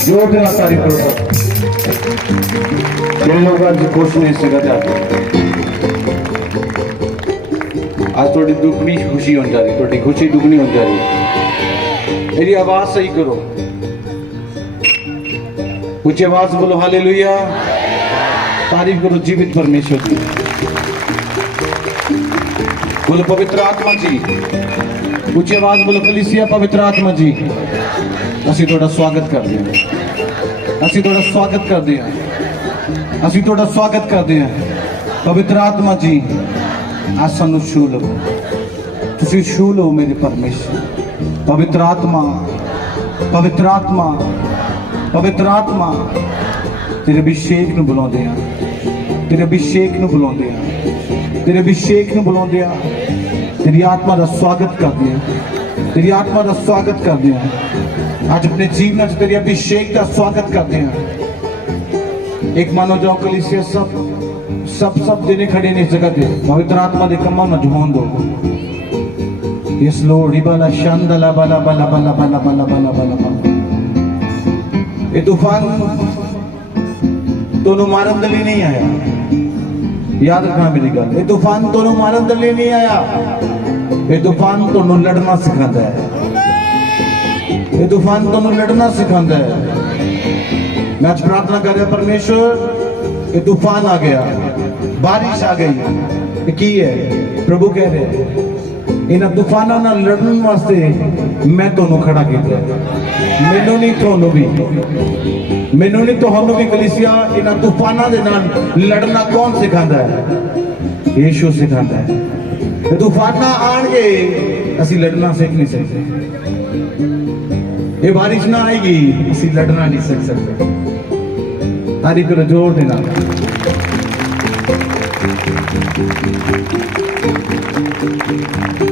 जोरदार तारीफ करो सब। ये लोग आज खुश नहीं सकते आज थोड़ी दुगनी खुशी हो जा रही, थोड़ी खुशी दुगनी हो जा रही। मेरी आवाज सही करो, ऊंची आवाज बोलो हालेलुया। तारीफ करो जीवित परमेश्वर की, बोलो पवित्र आत्मा जी। ऊंची आवाज बोलो कलीसिया पवित्र आत्मा जी। ਅਸੀਂ ਤੁਹਾਡਾ ਸਵਾਗਤ ਕਰਦੇ ਹਾਂ, ਅਸੀਂ ਤੁਹਾਡਾ ਸਵਾਗਤ ਕਰਦੇ ਹਾਂ, ਅਸੀਂ ਤੁਹਾਡਾ ਸਵਾਗਤ ਕਰਦੇ ਹਾਂ। ਪਵਿੱਤਰ ਆਤਮਾ ਜੀ ਅੱਜ ਸਾਨੂੰ ਛੂ ਲਓ, ਤੁਸੀਂ ਛੂ ਲਓ ਮੇਰੇ ਪਰਮੇਸ਼ਰ। ਪਵਿੱਤਰ ਆਤਮਾ, ਪਵਿੱਤਰ ਆਤਮਾ, ਪਵਿੱਤਰ ਆਤਮਾ, ਤੇਰੇ ਅਭਿਸ਼ੇਕ ਨੂੰ ਬੁਲਾਉਂਦੇ ਹਾਂ, ਤੇਰੇ ਅਭਿਸ਼ੇਕ ਨੂੰ ਬੁਲਾਉਂਦੇ ਹਾਂ, ਤੇਰੇ ਅਭਿਸ਼ੇਕ ਨੂੰ ਬੁਲਾਉਂਦੇ ਹਾਂ। ਤੇਰੀ ਆਤਮਾ ਦਾ ਸਵਾਗਤ ਕਰਦੇ ਹਾਂ, ਤੇਰੀ ਆਤਮਾ ਦਾ ਸਵਾਗਤ ਕਰਦੇ ਹਾਂ। आज अपने जीवन तेरे अभिषेक का स्वागत करते हैं। एक मानो जाओ कलीसिया सब सब सब देने खड़े ने इस जगह पे पवित्र आत्मा दे कम्मा में जुबान दो। यस लॉर्ड रिबाला शांदला बाला बाला बाला बाला बाला बाला बाला। ये तूफान दोनों मारन दली नहीं आया, याद रखना मेरी गल। ये तूफान दोनों मारन दली नहीं आया, ये तूफान दोनों लड़ना सिखाता है, ये तूफान तुम लड़ना सिखाता है। मैं आज प्रार्थना कर रहा परमेश्वर, ये तूफान आ गया, बारिश आ गई, की है प्रभु कह रहे इन तूफाना ना लड़ने वास्ते मैं दोनों खड़ा किया। मैनू नहीं थोनू भी, मैनू नहीं तो भी कलीसिया इन तूफाना दे नाल लड़ना कौन सिखाता है? यीशु सिखाता है। तूफाना आएंगे असि लड़ना सीख नहीं सकते, ये बारिश ना आएगी इसी लड़ना नहीं सकते। तारीफ करो जोर देना।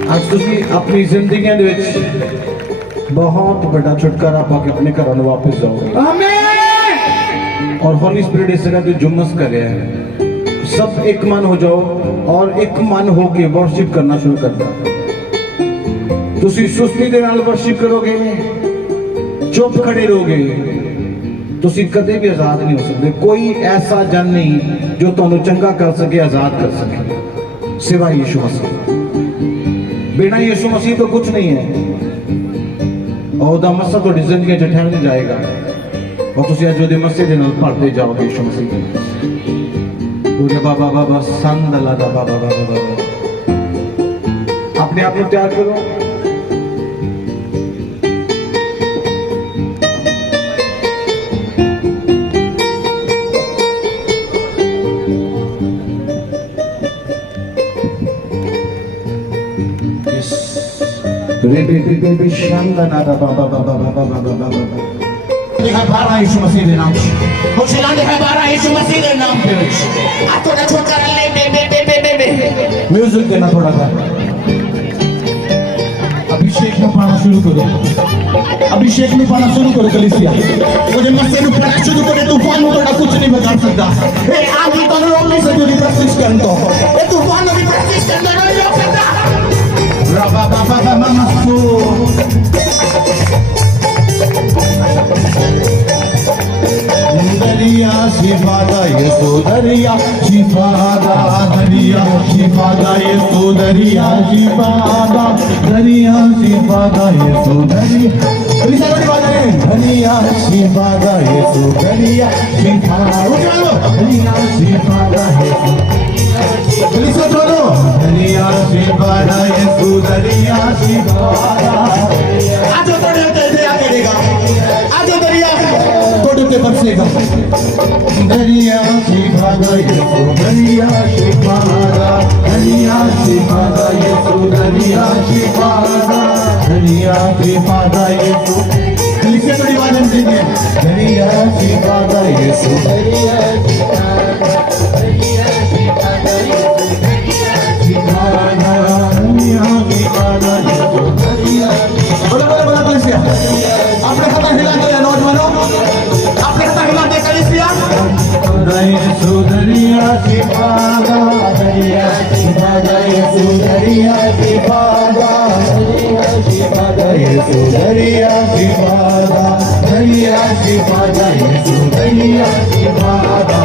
आज तुसी अपनी जिंदगी दे विच बहुत बड़ा छुटकारा पाके अपने घर वापस जाओगे। आमीन। और होली स्पिरिट इस जगह पे जुम्मस कर रहा है। सब एक मन हो जाओ और एक मन होके वर्शिप करना शुरू कर दो। तुसी सुस्ती दे नाल वर्शिप करोगे, चुप खड़े रहोगे, तुसी कदे भी आजाद नहीं हो सकते। कोई ऐसा जन नहीं जो तुहानू चंगा कर सके, आजाद कर सके, सिवाय यीशु मसीह। बिना यीशु मसीह तो कुछ नहीं है। और दा मसा तो जिंदगी च ठहर नहीं जाएगा और तुसी अज ओदे मसे दे नाल भरते जाओगे यीशु मसीह के। पूरे बाबा बाबा संदला दा बाबा बाबा बाबा। अपने आप को तैयार करो। Rebebe Shandana Baba. Para Yeshua Masih din naam. Kung sila para Yeshua Masih din naam पे ato na छोड़ कर ले बे म्यूजिक देना थोड़ा सा अभिषेक में पाना शुरू करो अभिषेक में पाना शुरू करो कलीसिया मुझे मस्से में पाना शुरू करे तूफान में थोड़ा कुछ नहीं बता सकता ए आगे तो रोकने से भी प्रैक्टिस कर तो ए तूफान में भी प्रैक्टिस करना नहीं रोक सकता रबा बाबा मामा सो दरिया शिफादा यसो दरिया शिफादा दरिया शिफादा यसो दरिया शिफादा दरिया शिफादा यसो दरिया कलीसिया बड़ी बात है दरिया शिफादा यसो दरिया शिफादा दरिया शिफादा यसो कलीसिया चलो दरिया शिफादा यसो दरिया शिफादा आज तो दरिया करेगा आज दरिया के बरसेगा दरिया शिफादा यसो दरिया शिफादा दरिया शिफादा यसो दरिया शिफादा दरिया शिफादा यसो कलीसिया बड़ी बात हम देंगे दरिया शिफादा यसो दरिया शिफादा दरिया शिफादा यसो दरिया शिफादा दरिया शिफादा यसो दरिया बोला कलीसिया आपने खाता हिला दिया नौजवानों यसो दरिया शिफादा दरिया शिफादा यसो दरिया शिफादा दरिया शिफादा यसो दरिया शिफादा दरिया शिफादा यसो दरिया शिफादा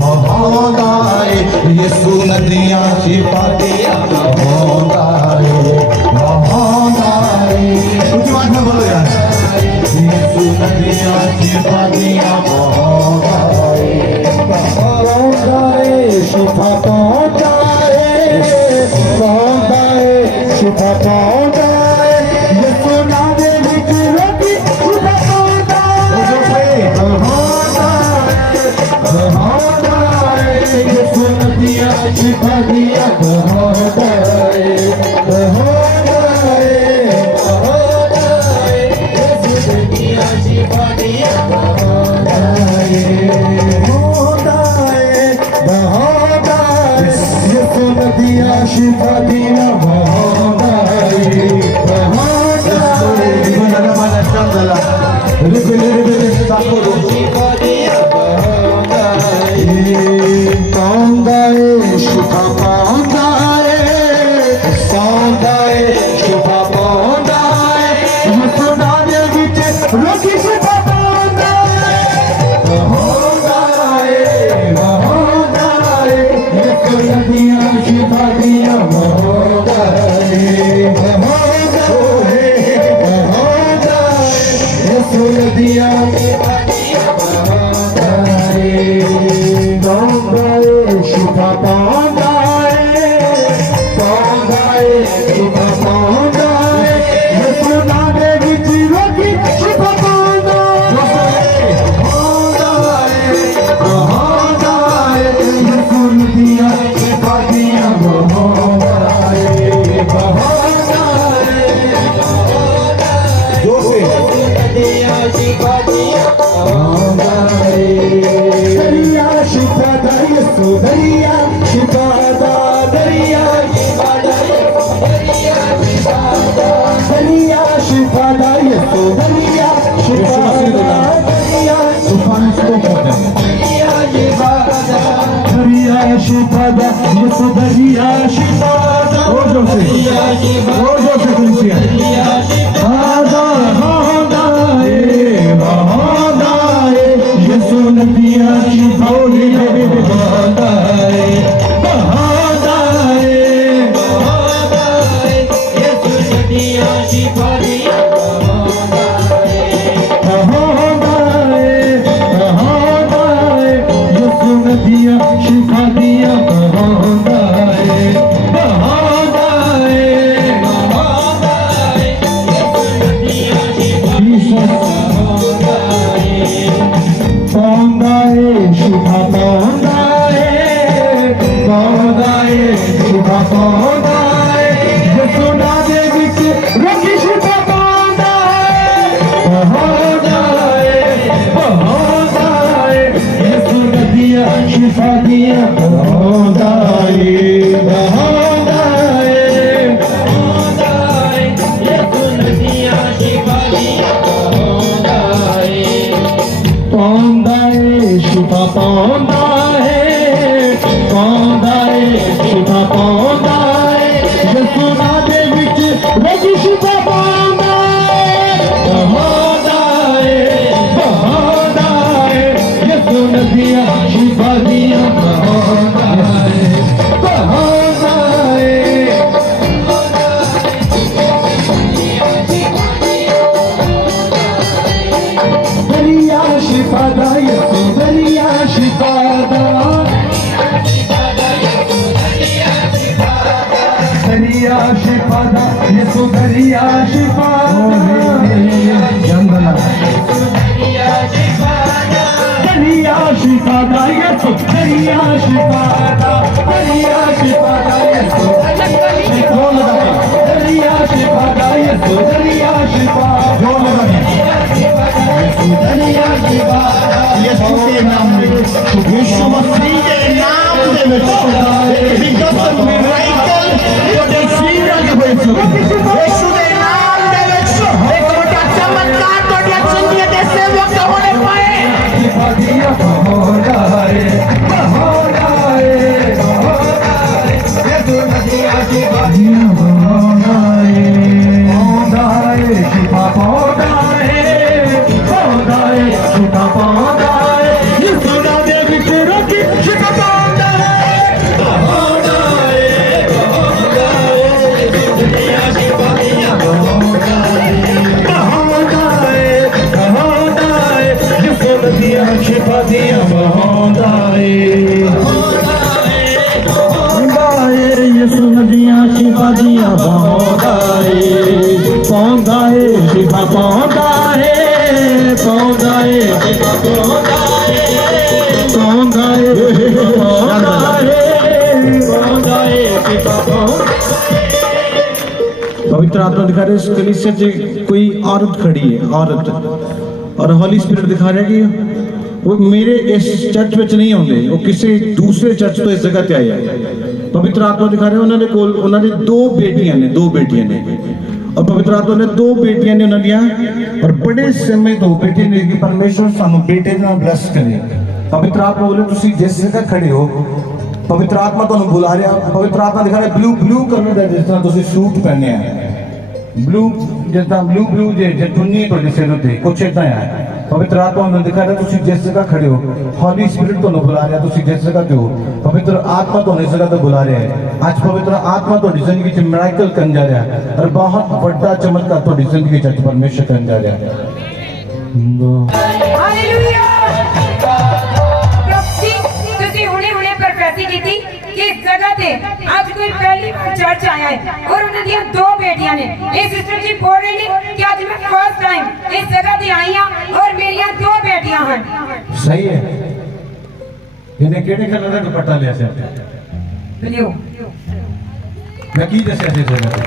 महोदाय यसो नदिया शिफादिया महोदाय कुछ बात में बोलो यार यसो नदिया शिफादिया दिया शिफा दिया बहानाए बहानाए दरिया शिफा दा यसु दरिया शिफा दा दरिया शिफा दा यसु दरिया शिफा जंगला दरिया शिफा दा यसु दरिया शिफा दा दरिया शिफा दा यसु दरिया शिफा दा यसु दरिया शिफा दरिया शिफा यीशु के नाम में यीशु मसीह के नाम में because of miracle your decision यीशु के नाम में एक मोटा चमत्कार ਤੁਹਾਡੀ ਜ਼ਿੰਦਗੀ ਦੇ ਸੇਵਕ ਹੋਣੇ ਪਾਏ दिया बहानाए बहानाए बहानाए यसु दिया शिफा दिया बहानाए बहानाए शिफा बहानाए बहानाए शिफा बहानाए यसु दे विचरो की शिफा बहानाए बहानाए बहानाए दिया शिफा दिया बहानाए बहानाए बहानाए यसु दिया शिफा दिया बहानाए बहानाए यसु दिया शिफा दिया बहानाए बहानाए शिफा बहानाए बहानाए शिफा बहानाए बहानाए बहानाए शिफा पवित्र आत्मा दिखा रहे इस कलीसिया से कोई औरत खड़ी है औरत और हॉली स्पिरिट दिखा रहा है कि वो मेरे इस चर्च में नहीं आते वो किसी दूसरे चर्च तो इस जगह ते आए हैं पवित्र आत्मा दिखा रहे उन्होंने कोल उन्होंने दो बेटियां ने और पवित्र आत्मा ने दो बेटियां ने उन्होंने और बड़े समय तो बेटे ने कि परमेश्वर सानू बेटे ना ब्लेस करे पवित्र आत्मा बोले तुसी जिस जगह खड़े हो पवित्र आत्मा ਤੁਹਾਨੂੰ ਬੁਲਾ ਰਿਹਾ ਪਵਿੱਤਰ ਆਤਮਾ ਦਿਖਾ ਰਿਹਾ ਬਲੂ ਕਲਰ ਦਾ ਜਿਸ ਤਰ੍ਹਾਂ ਤੁਸੀਂ ਸੂਟ ਪਹਿਨਿਆ ਹੈ ਬਲੂ ਜਿਸ ਤਰ੍ਹਾਂ ਬਲੂ ਜੇ ਚੁੰਨੀ ਤੁਹਾਡੇ ਸਿਰ ਉੱਤੇ ਕੁਛ ਇਦਾਂ ਹੈ ਪਵਿੱਤਰ ਆਤਮਾ ਨੂੰ ਦਿਖਾ ਰਿਹਾ ਤੁਸੀਂ ਜਿਸ ਜਗ੍ਹਾ ਖੜੇ ਹੋ ਹੌਲੀ ਸਪਿਰਿਟ ਤੁਹਾਨੂੰ ਬੁਲਾ ਰਿਹਾ ਤੁਸੀਂ ਜਿਸ ਜਗ੍ਹਾ ਤੇ ਹੋ ਪਵਿੱਤਰ ਆਤਮਾ ਤੁਹਾਨੂੰ ਇਸ ਜਗ੍ਹਾ ਤੇ ਬੁਲਾ ਰਿਹਾ ਹੈ ਅੱਜ ਪਵਿੱਤਰ ਆਤਮਾ ਤੁਹਾਡੀ ਜ਼ਿੰਦਗੀ 'ਚ ਮਿਰਾਕਲ ਕਰਨ ਜਾ ਰਿਹਾ ਹੈ ਔਰ ਬਹੁਤ ਵੱਡਾ ਚਮਤਕਾਰ ਤੁਹਾਡੀ ਜ਼ਿੰਦਗੀ 'ਚ ਅੱਜ ਪਰਮੇਸ਼ਰ ਕਰਨ ਜਾ ਰਿਹਾ ਹੈ ਹਾਲੇਲੂਇਆ ਤੁਸੀਂ ਹੁਣੇ ਪ੍ਰੋਫੈਸੀ ਕੀਤੀ ਕਿ ਇਸ ਜਗ੍ਹਾ ਤੇ ਅੱਜ ਕੋਈ ਪਹਿਲੀ ਵਾਰ ਚਰਚ ਆਇਆ ਹੈ ਔਰ ਉਹਨਾਂ ਦੀਆਂ ਦੋ ਬੇਟੀਆਂ ਨੇ ਇਹ ਸਿਸਟਰ ਜੀ ਬੋਲ ਰਹੀ ਨੇ ਕਿ ਅੱਜ ਮੈਂ ਫਸਟ ਟਾਈਮ ਇਸ ਜਗ੍ਹਾ ਤੇ ਆਈ ਹਾਂ ਔਰ ਮੇਰੀਆਂ ਦੋ ਬੇਟੀਆਂ ਹਨ ਸਹੀ ਹੈ ਇਹਨੇ ਕਿਹੜੇ ਕਲਰ ਦਾ ਦੁਪੱਟਾ ਲਿਆ ਸੀ ਬਲਿਓ ਮੈਂ ਕੀ ਦੱਸਿਆ ਸੀ ਜਗ੍ਹਾ ਤੇ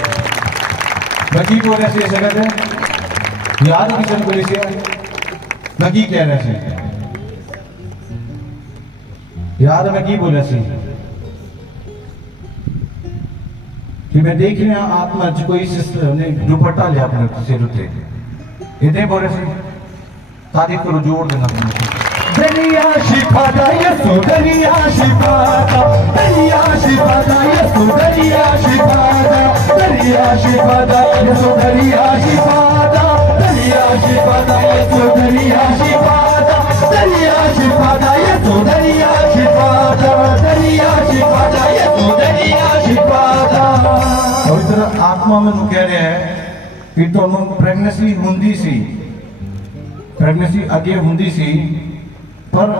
ਮੈਂ ਕੀ ਬੋਲ ਰਿਹਾ ਸੀ ਇਸ ਜਗ੍ਹਾ ਤੇ ਯਾਦ ਹੈ ਕਿਸੇ ਨੂੰ ਬੋਲੀ ਸੀ ਮੈਂ ਕੀ ਕਹਿ ਰਿਹਾ ਸੀ याद मैं की बोला सी कि मैं देख रहा आत्मा च कोई सिस्टर ने दुपट्टा लिया अपने सिर उत्ते इतने बोले सी तारीफ करो जोर देना दरिया शिफा दा यसु दरिया शिफा दा दरिया शिफा दा यसु दरिया शिफा दा दरिया शिफा दा यसु दरिया शिफा दा दरिया शिफा दा यसु दरिया शिफा दा दरिया शिफा दा यसु दरिया शिफा दा दरिया शिफा दा यसु दरिया शिफा दा पवित्र आत्मा ਮੈਨੂੰ ਕਹਿ ਰਿਹਾ ਹੈ ਕਿ ਤੁਹਾਨੂੰ ਪ੍ਰੈਗਨੈਂਸੀ ਹੁੰਦੀ ਸੀ ਪ੍ਰੈਗਨੈਂਸੀ ਅੱਗੇ ਹੁੰਦੀ ਸੀ पर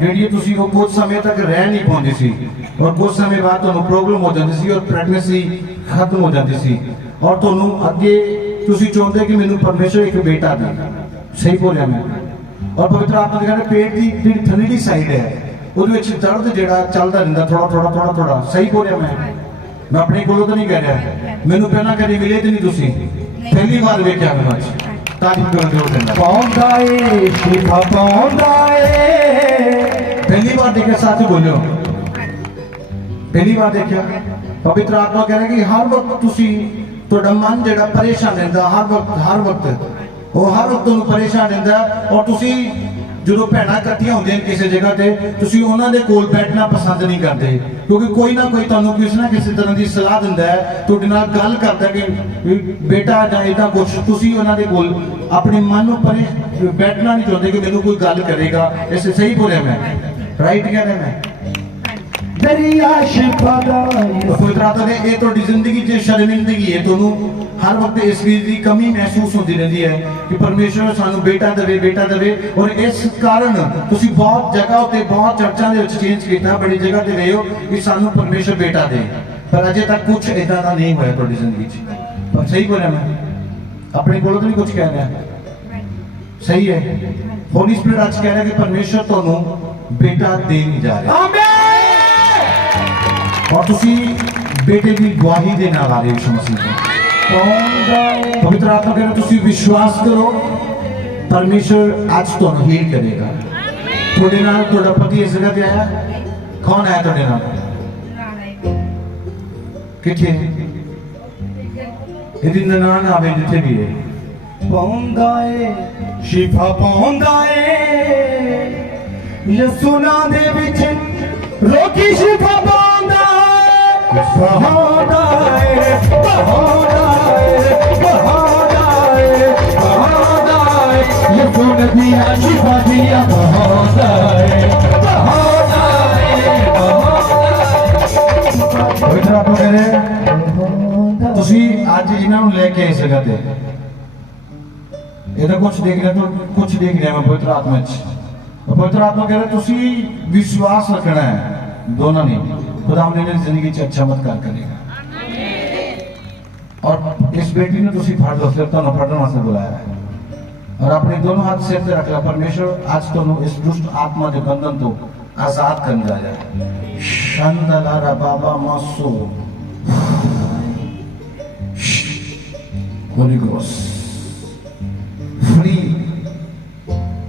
ਜਿਹੜੀ ਤੁਸੀਂ ਉਹ ਕੁਝ ਸਮੇਂ ਤੱਕ ਰਹਿ ਨਹੀਂ ਪਾਉਂਦੇ ਸੀ ਔਰ ਕੁਝ ਸਮੇਂ ਬਾਅਦ ਤੁਹਾਨੂੰ ਪ੍ਰੋਬਲਮ ਹੋ ਜਾਂਦੀ ਸੀ ਔਰ ਪ੍ਰੈਗਨੈਂਸੀ ਖਤਮ ਹੋ ਜਾਂਦੀ ਸੀ ਔਰ ਤੁਹਾਨੂੰ ਅੱਗੇ ਤੁਸੀਂ ਚਾਹੁੰਦੇ ਕਿ ਮੈਨੂੰ ਪਰਮੇਸ਼ਰ ਇੱਕ ਬੇਟਾ ਦੇ ਸਹੀ ਬੋਲਿਆ ਮੈਂ ਔਰ ਪਵਿੱਤਰ ਆਤਮਾ ਦੇ ਕਹਿੰਦੇ ਪੇਟ ਦੀ ਜਿਹੜੀ ਥੱਲੇਲੀ ਸਾਈਡ ਹੈ ਉਹਦੇ ਵਿੱਚ ਦਰਦ ਜਿਹੜਾ ਚੱਲਦਾ ਰਹਿੰਦਾ ਥੋੜਾ ਸਹੀ ਬੋਲਿਆ ਮੈਂ ਆਪਣੇ ਕੋਲੋਂ ਤਾਂ ਨਹੀਂ ਕਹਿ ਰਿਹਾ ਮੈਨੂੰ ਪਹਿਲਾਂ ਕਦੇ ਮਿਲੇ ਤੇ ਨਹੀਂ ਤੁਸੀਂ ਪਹਿਲੀ ਵਾਰ ਵੇਖਿਆ ਮੈਂ ਅੱਜ तारीफ कर दो पौंदा ए शिफा पौंदा ए पहली बार देखा साथ बोलो पहली बार देखा पवित्र आत्मा कह रहा है कि हर वक्त तुसी ਤੁਹਾਡਾ ਮਨ ਜਿਹੜਾ ਪਰੇਸ਼ਾਨ ਰਹਿੰਦਾ ਹਰ ਵਕਤ ਉਹ ਹਰ ਵਕਤ ਤੁਹਾਨੂੰ ਪਰੇਸ਼ਾਨ ਰਹਿੰਦਾ ਔਰ ਤੁਸੀਂ ਜਦੋਂ ਭੈਣਾਂ ਇਕੱਠੀਆਂ ਹੁੰਦੀਆਂ ਕਿਸੇ ਜਗ੍ਹਾ ਤੇ ਤੁਸੀਂ ਉਹਨਾਂ ਦੇ ਕੋਲ ਬੈਠਣਾ ਪਸੰਦ ਨਹੀਂ ਕਰਦੇ, ਕਿਉਂਕਿ ਕੋਈ ਨਾ ਕੋਈ ਤੁਹਾਨੂੰ ਕਿਸੇ ਨਾ ਕਿਸੇ ਤਰ੍ਹਾਂ ਦੀ ਸਲਾਹ ਦਿੰਦਾ ਹੈ, ਤੁਹਾਡੇ ਨਾਲ ਗੱਲ ਕਰਦਾ ਕਿ ਵੀ ਬੇਟਾ ਜਾਂ ਇਹਦਾ ਕੁਛ, ਤੁਸੀਂ ਉਹਨਾਂ ਦੇ ਕੋਲ ਆਪਣੇ ਮਨ ਨੂੰ ਪਰੇ ਬੈਠਣਾ ਨਹੀਂ ਚਾਹੁੰਦੇ ਕਿ ਮੈਨੂੰ ਕੋਈ ਗੱਲ ਕਰੇਗਾ। ਇਸੇ ਸਹੀ ਬੋਲਿਆ ਮੈਂ, ਰਾਈਟ ਕਹਿ ਰਿਹਾ ਮੈਂ? दरिया शिफा दा पवित्र आत्मा ने ये तो जिंदगी च शर्मिंदगी है, ਤੁਹਾਨੂੰ हर वक्त इस चीज की कमी महसूस होती रहती है कि परमेश्वर सानू बेटा देवे और इस कारण ਤੁਸੀਂ बहुत जगह ਤੇ बहुत चर्चा ਦੇ ਵਿੱਚ ਚੇਂਜ ਕੀਤਾ, बड़ी जगह ਤੇ ਰਹੇ ਹੋ कि सानू परमेश्वर बेटा दे, पर अजे तक कुछ इदां ਦਾ नहीं होया ਤੁਹਾਡੀ ਜ਼ਿੰਦਗੀ 'ਚ। पर सही बोलिया मैं? अपने कोलों तो नहीं कुछ कह रहा, सही है? होली स्पिरिट आज कह रहा है कि परमेश्वर ਤੁਹਾਨੂੰ बेटा दे नहीं जा रहा, आमीन। और तुसी बेटे की गवाही दे नाल आ रहे हो यीशु मसीह को। पवित्र आत्मा कह रहा तुसी विश्वास करो, परमेश्वर आज तुहानू हील करेगा। थोड़े नाल थोड़ा पति इस जगह पे आया, कौन आया थोड़े नाल? किथे? इदी ननान आवे जिथे भी है, पौंदा है शिफा पौंदा है यसु नां दे विच रोकी शिफा पौंदा है, पौंदा है पौंदा है पौंदा है पौंदा है यसु ने दिया शिफा दिया, पौंदा है पौंदा है पवित्र आत्मा कह रहे तुसी आज इन्हां नूं लेके इस जगह ते ਇਹਦਾ ਕੁਝ ਦੇਖ ਰਿਹਾ ਤਾਂ ਕੁਝ ਦੇਖ ਰਿਹਾ ਮੈਂ ਪਵਿੱਤਰ ਆਤਮਾ 'ਚ। पवित्र आत्मा कह रहा है तुसी विश्वास रखना है, दोनों ने खुदा मेरी जिंदगी च अच्छा चमत्कार करेगा। और इस बेटी ने तुसी फड़ लो, सिर तो फड़ने वास्ते बुलाया है, और अपने दोनों हाथ सिर पे रख ला। परमेश्वर आज तो इस दुष्ट आत्मा के बंधन तो आजाद कर जा जाए। शंदलारा बाबा मासो Holi ghost free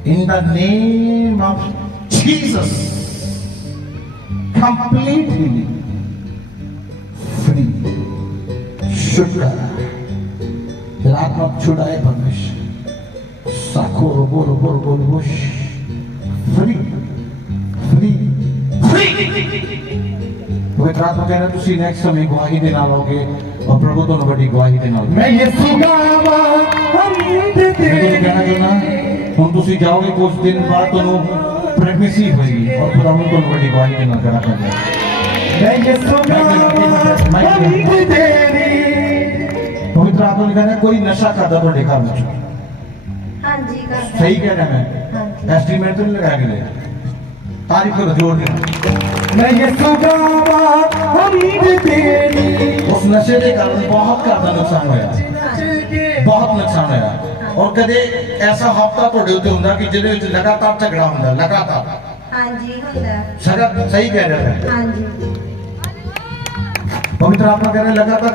in the name of Jesus, complete healing, free, शुक्र आत्मा छुड़ाए परमेश्वर, साको रोबो रोबो रोबो फ्री फ्री फ्री। पवित्र आत्मा कह रहा है तुसी नेक्स्ट समय गवाही देना लोगे और प्रभु तो बड़ी गवाही देना। मैं यीशु गावा हम मैं तो कहना चाहना हम तुसी जाओगे कुछ दिन बाद तो प्रेगनेंसी होगी और खुदा को बड़ी गवाही देना करा कर। मैं यीशु गावा हम तेरी। पवित्र आत्मा ने कहना कोई नशा करता तो देखा मैं। हाँ जी कर सही कह रहा मैं, एस्टीमेट तो नहीं लगाया गया, तारीफ करो जोर देना। मैं यीशु गावा हम तेरी। उस नशे के कारण बहुत ज्यादा नुकसान होया, बहुत नुकसान होया। और कदे ऐसा हफ्ता ਤੁਹਾਡੇ ਉੱਤੇ ਹੁੰਦਾ ਕਿ ਜਿਹਦੇ ਵਿੱਚ ਲਗਾਤਾਰ ਝਗੜਾ ਹੁੰਦਾ, ਲਗਾਤਾਰ। हाँ जी होता सगा सही कह रहा है। हाँ जी पवित्र आत्मा कह रहे लगातार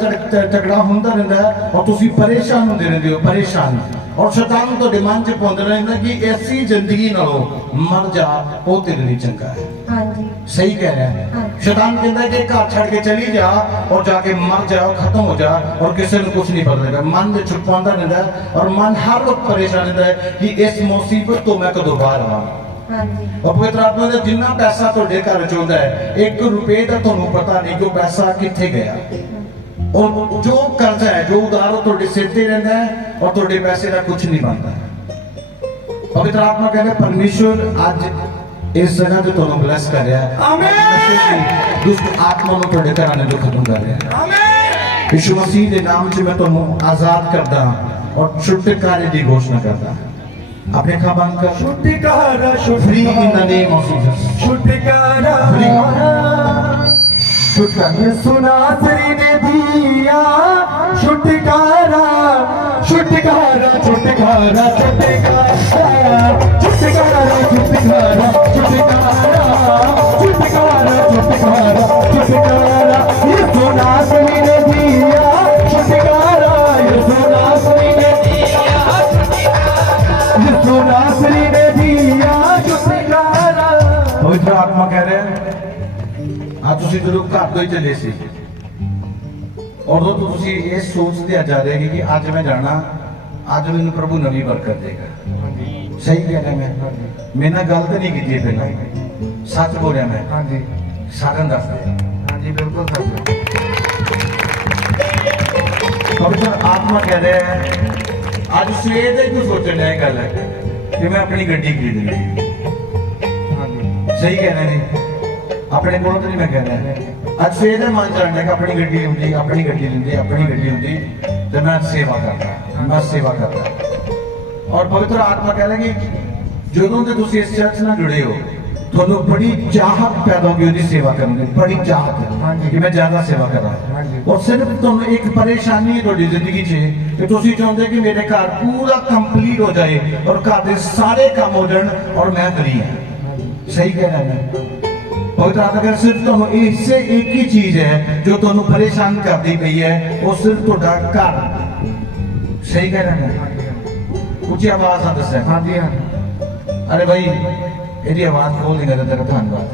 झगड़ा ਹੁੰਦਾ ਰਹਿੰਦਾ ਹੈ और ਤੁਸੀਂ परेशान ਹੁੰਦੇ ਰਹਿੰਦੇ ਹੋ, परेशान। और शैतान तो डिमांड च पाਉਂਦਾ ਰਹਿੰਦਾ कि ऐसी जिंदगी नालों मर जा वो तेरे लिए चंगा है। हाँ जी सही कह रहा है। शैतान कहता है कि घर छड़ के चली जा और जाके मर जा और खत्म हो जा और किसी को कुछ नहीं बदलेगा। मन में छुपाता रहता है और मन हर वक्त परेशान रहता है कि इस मुसीबत तो मैं कदों बाहर आवां। हाँ जी और पवित्र आत्मा ने जिन्ना पैसा ਤੁਹਾਡੇ ਘਰ ਚ ਹੁੰਦਾ ਹੈ 1 रुपए ਦਾ ਤੁਹਾਨੂੰ पता नहीं कि पैसा किथे गया। और जो कर्जा है जो उधार ਤੁਹਾਡੇ सिर ते रहता है और ਤੁਹਾਡੇ पैसे का कुछ नहीं बनता। पवित्र आत्मा कहते परमेश्वर आज इस जगह ਤੇ ਤੁਹਾਨੂੰ ब्लेस कर रहा है। आमीन। दुष्ट आत्मा ਨੂੰ ਤੁਹਾਡੇ ਘਰਾਂ ਨੇ खत्म कर रहा है। आमीन। यीशु मसीह के नाम से मैं ਤੁਹਾਨੂੰ आजाद करता और छुटकारे की घोषणा करता। अपने खा बंद कर। छुटकारा free in the name of Jesus. छुटकारा छुटकारा यीशु नासरी ने दिया छुटकारा छुटकारा छुटकारा छुटकारा छुटकारा छुटकारा छुटकारा छुटकारा छुटकारा छुटकारा यीशु नासरी ने दिया छुटकारा यीशु नासरी ने दिया यीशु नासरी ने दिया छुटकारा। पवित्र आत्मा कह रहे हैं आज ਤੁਸੀਂ ਜਦੋਂ ਘਰ ਤੋਂ ਹੀ ਚੱਲੇ ਸੀ ਉਦੋਂ ਤੋਂ ਤੁਸੀਂ ਇਹ ਸੋਚਦੇ ਆ ਜਾ ਰਹੇ ਕਿ ਅੱਜ ਮੈਂ ਜਾਣਾ, ਅੱਜ ਮੈਨੂੰ ਪ੍ਰਭੂ ਨਵੀਂ ਬਰਕਤ ਦੇਗਾ। सही कह रहा मैं मेरे नाल गल तो नहीं की पहले सच बोल रहा मैं हाँ जी सारन दस दे हाँ जी बिल्कुल सच पवित्र आत्मा कह रहा है आज सवेर से तू सोचने है गल है कि मैं अपनी गड्डी खरीदनी है हाँ जी सही कह रहे हैं अपने को तो नहीं मैं कह रहा आज सवेर से मन चढ़ना है कि अपनी गड्डी होंगी अपनी गड्डी लेंदी अपनी गड्डी होंगी तो मैं सेवा करता मैं सेवा करता और पवित्र आत्मा कह रहा कि जो तुम इस चर्च ਨਾਲ जुड़े हो ਤੁਹਾਨੂੰ बड़ी चाहत पैदा होगी उसकी सेवा करने की बड़ी चाहत हाँ जी। कि मैं ज्यादा सेवा करा हाँ जी। और सिर्फ तुम एक परेशानी है थोड़ी जिंदगी च कि तुम चाहते कि मेरे घर पूरा कंप्लीट हो जाए और घर के सारे काम हो जाए और मैं फ्री हाँ सही कह रहा है पवित्र आत्मा कह सिर्फ तुम इससे एक ही चीज है जो तुम परेशान करती पई है वो सिर्फ ਤੁਹਾਡਾ घर सही कह रहा है ऊंची आवाज ਨਾਲ ਦੱਸਿਆ हाँ जी हाँ अरे भाई यदि आवाज खोल देगा तो तेरा धन्यवाद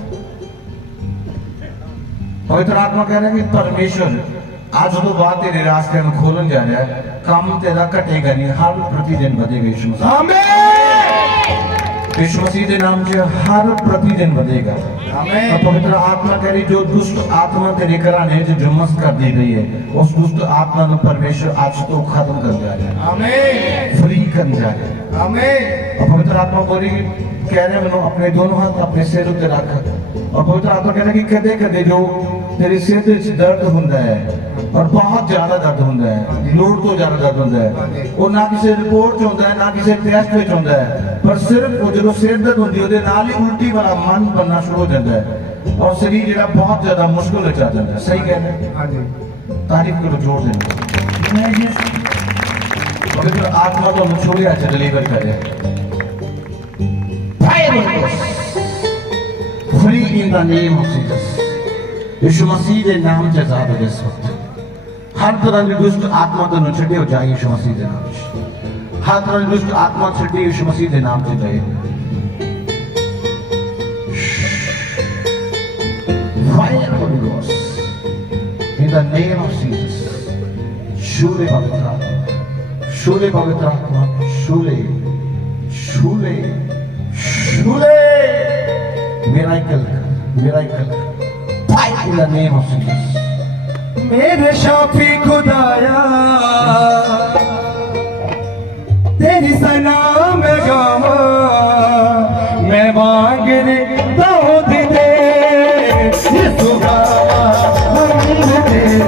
पवित्र आत्मा कह रहा है कि परमेश्वर आज तो बात तेरे रास्ते में खोलन जा रहा है काम तेरा घटेगा नहीं हर प्रतिदिन बढ़ेगा यीशु मसीह यीशु मसीह के नाम से हर प्रतिदिन बढ़ेगा और पवित्र आत्मा कह रही जो दुष्ट आत्मा तेरे घराने जो जुम्मस कर दी गई है उस दुष्ट आत्मा को परमेश्वर आज तो खत्म कर जा रहा है फ्री कर जा रहा है और पवित्र आत्मा बोली कह रहे मैंने अपने दोनों हाथ अपने सिर उत्ते रख और पवित्र आत्मा कह रहा कि कदे कदे जो तेरे सिर दे दर्द होता है और बहुत ज्यादा दर्द होता है लोड़ तो ज्यादा दर्द होता है वो ना किसी रिपोर्ट च होता है ना किसी टेस्ट में होता है पर सिर्फ वो जो सिर दर्द होती है उसके नाल ही उल्टी वाला मन बनना शुरू हो जाता है और शरीर जो बहुत ज्यादा मुश्किल हो जाता है सही कह रहे हाँ जी तारीफ करो जोर देना पवित्र आत्मा तो छोड़े अच्छा डिलीवर करे free in the name of Jesus Yeshu Masih के नाम से आजाद हो इस वक्त हर तरह की दुष्ट आत्मा तो छड़े हो जाए यीशु मसीह के नाम से हर तरह की दुष्ट आत्मा छड़े यीशु मसीह के नाम से जाए fire holy ghost in the name of Jesus शूले पवित्र आत्मा शूले पवित्र आत्मा शूले शूले शूले miracle fire in the name of Jesus मेरे शाफी खुदाया तेरी सना में गावा मैं मांग रहा हूँ दे ये सुगावा हम तेरी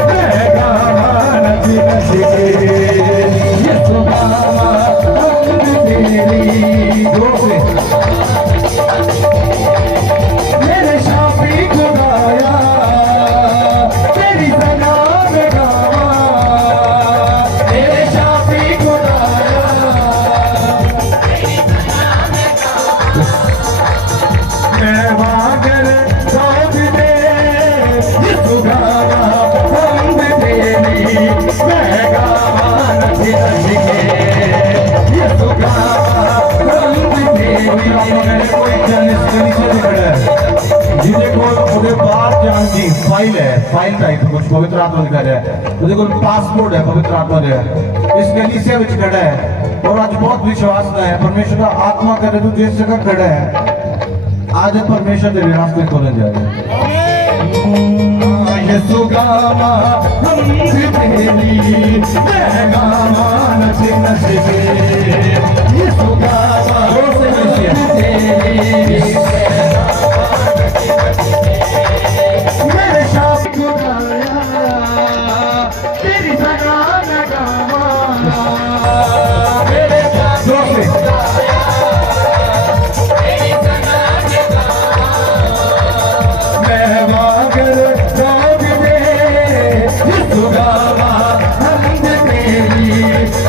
मैं गावा नच नच के ये सुगावा हम तेरी दो से मेरे शाफी खुदाया फाइल है फाइल टाइप कुछ पवित्र आत्मा लिखा है उसके कोल पासपोर्ट है पवित्र आत्मा दे इस कलीसिया विच खड़ा है और आज बहुत विश्वास ना है परमेश्वर का आत्मा करे तू जिस जगह खड़ा है आज परमेश्वर तेरे रास्ते खोले जा रहे हैं यीशु गावा हम तेरी मैं गावा नच नच के यीशु गावा हम तेरी मेरे शाफ खुदाया तेरी सना में गावा मेरे शाफ खुदाया तेरी सना में गावा मैं मांगर रोग दे यीशु गावा हम तेरी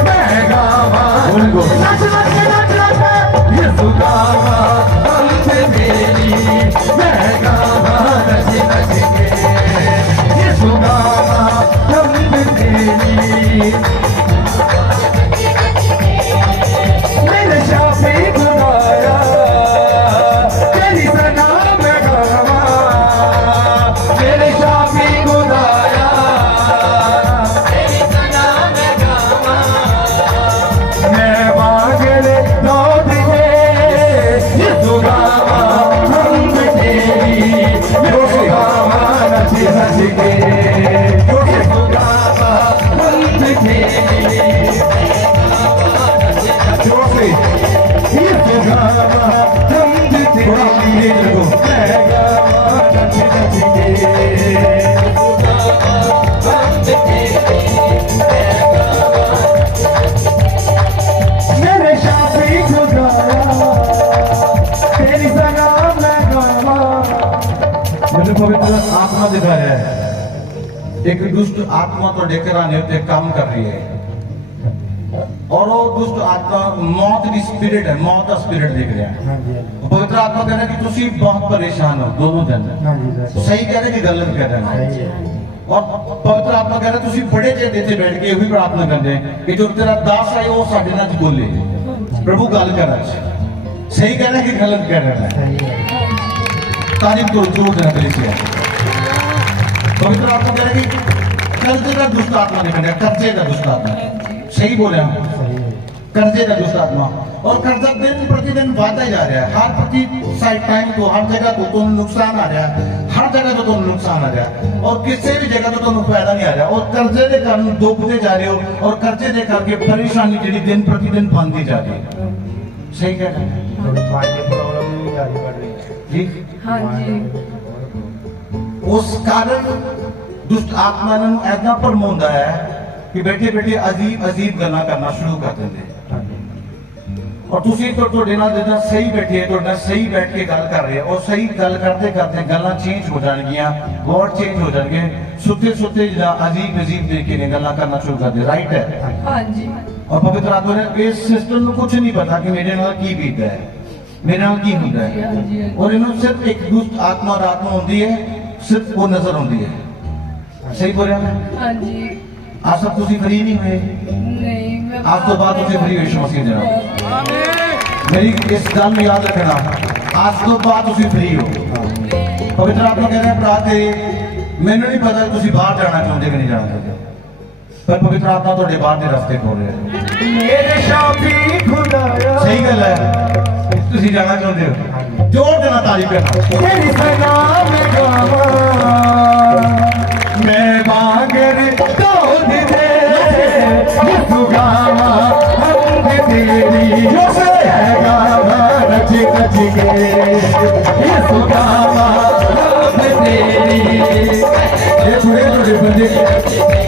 मैं गावा नच नच नच नच यीशु गावा हम तेरी मैं गावा नच नच के यीशु गावा हम तेरी मेरे शाफी खुदाया तेरी सना में गावा मेरे शाफी खुदाया तेरी सना में गावा मैं मांग ले ਦਿਖਾ ਰਿਹਾ ਹੈ ਇੱਕ ਦੁਸ਼ਟ ਆਤਮਾ ਤੁਹਾਡੇ ਘਰਾਣੇ ਉੱਤੇ ਕੰਮ ਕਰ ਰਹੀ ਹੈ ਔਰ ਉਹ ਦੁਸ਼ਟ ਆਤਮਾ ਮੌਤ ਦੀ ਸਪਿਰਿਟ ਹੈ ਮੌਤ ਦਾ ਸਪਿਰਿਟ ਦਿਖ ਰਿਹਾ ਹੈ ਹਾਂਜੀ ਪਵਿੱਤਰ ਆਤਮਾ ਕਹਿੰਦਾ ਕਿ ਤੁਸੀਂ ਬਹੁਤ ਪਰੇਸ਼ਾਨ ਹੋ ਦੋਨੋਂ ਦਿਨ ਹਾਂਜੀ ਸਰ ਸਹੀ ਕਹਿ ਰਹੇ ਕਿ ਗਲਤ ਕਹਿ ਰਹੇ ਨੇ ਸਹੀ ਹੈ ਔਰ ਪਵਿੱਤਰ ਆਤਮਾ ਕਹਿੰਦਾ ਤੁਸੀਂ ਬੜੇ ਚਿਰ ਇੱਥੇ ਬੈਠ ਕੇ ਉਹੀ ਪ੍ਰਾਰਥਨਾ ਕਰਦੇ ਕਿ ਜੋ ਤੇਰਾ ਦਾਸ ਹੈ ਉਹ ਸਾਡੇ ਨਾਲ ਬੋਲੇ ਪ੍ਰਭੂ ਗੱਲ ਕਰ ਸਹੀ ਕਹਿ ਰਹੇ ਕਿ ਗਲਤ ਕਹਿ ਰਹੇ ਨੇ ਸਹੀ ਹੈ तारीफ को जोर देना कलीसिया पवित्र आत्मा कह रहे कि कर्जे का दुष्ट आत्मा निकल गया कर्जे का दुष्ट आत्मा सही बोले हम सही है कर्जे का दुष्ट आत्मा और कर्जा दिन प्रतिदिन बढ़ता ही जा रहा है हर प्रति साइड टाइम को हर जगह को तो नुकसान आ रहा है हर जगह तो नुकसान आ रहा है और किसी भी जगह तो फायदा नहीं आ रहा और कर्जे के कारण डूबते जा रहे हो और कर्जे के करके परेशानी जी दिन प्रतिदिन बनती जा रही है सही कह रहे हैं माइंड प्रॉब्लम नहीं आ रही पड़ रही है जी हाँ जी उस कारण दुष्ट आत्मा ने ऐसा भरमाਉਂਦਾ है कि बैठे बैठे अजीब अजीब गल्लां करना शुरू कर देंगे और तुसी तो ਤੁਹਾਡੇ ਨਾਲ ਜਿੱਦਾਂ ਸਹੀ ਬੈਠੇ ਤੁਹਾਡੇ ਨਾਲ ਸਹੀ ਬੈਠ ਕੇ ਗੱਲ ਕਰ ਰਹੇ ਔਰ ਸਹੀ ਗੱਲ ਕਰਦੇ ਕਰਦੇ ਗੱਲਾਂ ਚੇਂਜ ਹੋ ਜਾਣਗੀਆਂ ਵਰਡ ਚੇਂਜ ਹੋ ਜਾਣਗੇ ਸੁੱਤੇ ਸੁੱਤੇ ਜਿਹੜਾ ਅਜੀਬ ਅਜੀਬ ਤਰੀਕੇ ਨਾਲ ਗੱਲਾਂ ਕਰਨਾ ਸ਼ੁਰੂ ਕਰਦੇ ਰਾਈਟ ਹੈ हाँ जी और पवित्र आत्मा ने इस सिस्टम ਨੂੰ ਕੁਝ ਨਹੀਂ ਪਤਾ ਕਿ ਮੇਰੇ ਨਾਲ ਕੀ ਬੀਤਦਾ ਹੈ ਮੇਰੇ ਨਾਲ ਕੀ ਹੁੰਦਾ ਹੈ और इन्हों सिर्फ एक दुष्ट आत्मा और आत्मा होती है सिर्फ वो नजर होती है सही बोल रहा मैं हाँ जी आज सब तुसी फ्री नहीं हुए नहीं मैं आज तो बाद तुसी फ्री हो यीशु मसीह दे नाम मेरी इस गल में याद रखना आज तो बाद तुसी फ्री हो पवित्र आत्मा कह रहे हैं भरा तेरे मैंने नहीं पता तुसी बाहर जाना चाहते कि नहीं जाना चाहते पर पवित्र आत्मा ਤੁਹਾਡੇ ਬਾਹਰ ਦੇ ਰਸਤੇ ਖੋਲ ਰਿਹਾ ਹੈ मेरे शाफी खुदाया सही गल है तुसी जाना चाहते हो जोर देना तारीफ करना तेरी सना में गावा मैं बागर तोड़ दे यीशु गावा हम तेरी है गावा रच रच के यीशु गावा हम तेरी ये थोड़े थोड़े बंदे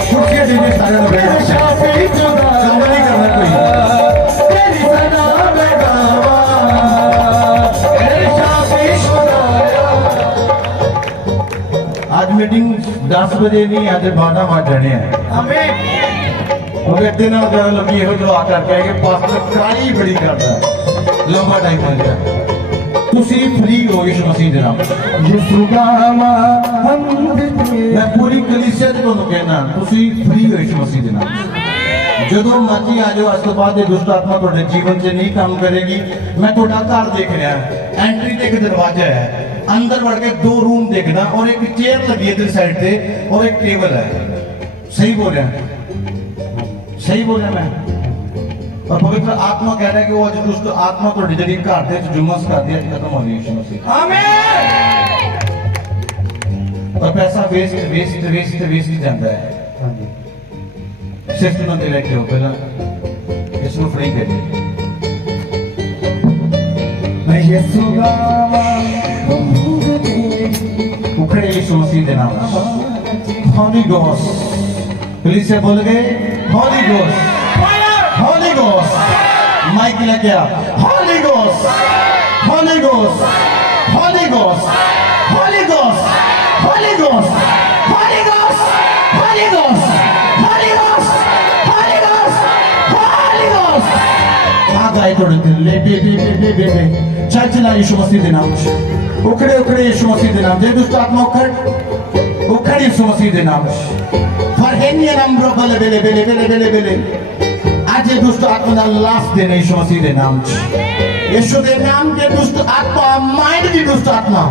कुर्सियां देने सारे लोग मेरे शाफी खुदाया काम नहीं करना कोई तेरी सना में गावा मेरे शाफी खुदाया आज मीटिंग 10 बजे नहीं आज 12 बज जाने हैं हमें ਉਹ ਇੱਥੇ ਨਾਲ ਗੱਲ ਲੱਗੀ ਇਹੋ ਜਿਹਾ ਆ ਕਰਕੇ ਕਿ ਪਾਸਟਰ ਕਾਲੀ ਬੜੀ ਕਰਦਾ ਲੰਬਾ ਟਾਈਮ ਹੋ ਗਿਆ ਤੁਸੀਂ ਫ੍ਰੀ ਹੋ ਯਿਸੂ ਮਸੀਹ ਦੇ ਨਾਮ यीशु गावा हम तेरी ਮੈਂ ਪੂਰੀ ਕਲੀਸਿਆ ਚ ਤੁਹਾਨੂੰ ਕਹਿਣਾ ਤੁਸੀਂ ਫ੍ਰੀ ਹੋ ਯਿਸੂ ਮਸੀਹ ਦੇ ਨਾਮ ਜਦੋਂ ਮਰਜ਼ੀ ਆ ਜਾਓ ਅੱਜ ਤੋਂ ਬਾਅਦ ਇਹ ਦੁਸ਼ਟ ਆਤਮਾ ਤੁਹਾਡੇ ਜੀਵਨ 'ਚ ਨਹੀਂ ਕੰਮ ਕਰੇਗੀ ਮੈਂ ਤੁਹਾਡਾ ਘਰ ਦੇਖ ਰਿਹਾ ਐਂਟਰੀ ਤੇ ਇੱਕ ਦਰਵਾਜ਼ਾ ਹੈ अंदर बढ़ के 2 रूम देखना और एक चेयर लगी है इधर साइड पे और एक टेबल है सही बोल रहे हैं सही बोल रहे हैं मैं और पवित्र आत्मा कह रहा है कि वो जो दुष्ट आत्मा तो जड़ी घर दे जुम्मस कर दिया खत्म हो गई यीशु मसीह आमीन और पैसा वेस्ट वेस्ट वेस्ट वेस्ट जाता है सिस्टम में लेके हो पहला इसको फ्री कर दिया मैं यीशु गावा उखड़े यीशु मसीह के नाम हॉली घोस्ट पुलिस से बोल गए हॉली घोस्ट माइक लेके आ हॉली घोस्ट हॉली घोस्ट हॉली घोस्ट हॉली घोस्ट हॉली घोस्ट हॉली घोस्ट हॉली घोस्ट हॉली घोस्ट हॉली घोस्ट हॉली घोस्ट आ गए थोड़े दिन ले बे चल चला यीशु मसीह के नाम उखड़े उखड़े यीशु मसीह के नाम जे दुष्ट आत्मा उखड़ यीशु मसीह के नाम फरहेनिया नाम बले बेले बेले बेले बेले बेले आज ये दुष्ट आत्मा का लाश देने यीशु मसीह के नाम यीशु के नाम के दुष्ट आत्मा माइंड की दुष्ट आत्मा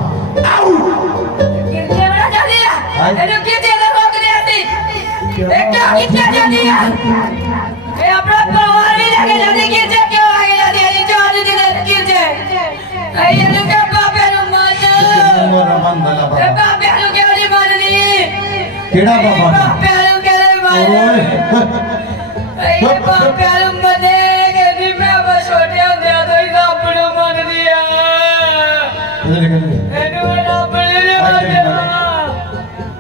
आउट कितने बड़ा कर दिया तेरे कितने लोगों को दिया थी एक क्या कितने दे दिया ये अपना परिवार ही लेके जाते कितने क्यों आगे जाते हैं ये जो आज दिन कितने ये लोग क्या बापे नु मार ये बापे नु क्यों नहीं मारनी केड़ा बाबा बापे नु क्यों नहीं मारनी ये बापे नु मरे के भी मैं बस छोटे होते हैं तो इतना अपने मार दिया एनु ना अपने ने मार दिया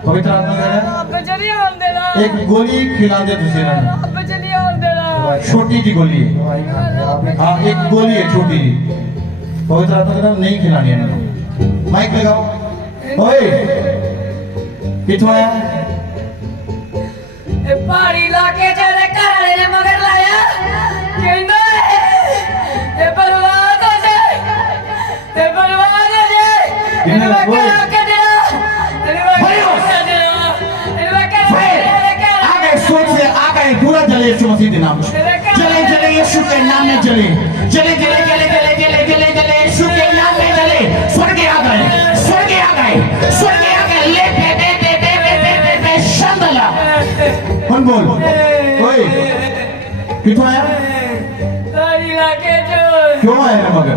पवित्र आत्मा कह रहा है बचनी होने देना एक गोली खिला दे तुझे ना बचनी होने देना छोटी जी गोली है हाँ एक गोली है छोटी जी पवित्र आत्मा कहता है नहीं खिलानी है इन्हें माइक लगाओ ओए किथों आया पहाड़ी इलाके च घर वाले ने मगर लाया कहंदा ए बर्बाद हो जाए ते बर्बाद हो जाए इन्हें इन्हें कोई- क्या कटना आ गए सोच से आ गए पूरा जले यीशु मसीह के नाम से चले चले यीशु के नाम में चले चले चले चले चले चले चले चले यीशु के नाम में चले स्वर्ग आ गए स्वर्ग आ गए स्वर्ग आ गए ले पे पे पे पे पे पे पे पे शंदला कौन बोल ओए किथों आया पहाड़ी इलाके च क्यों आया रे मगर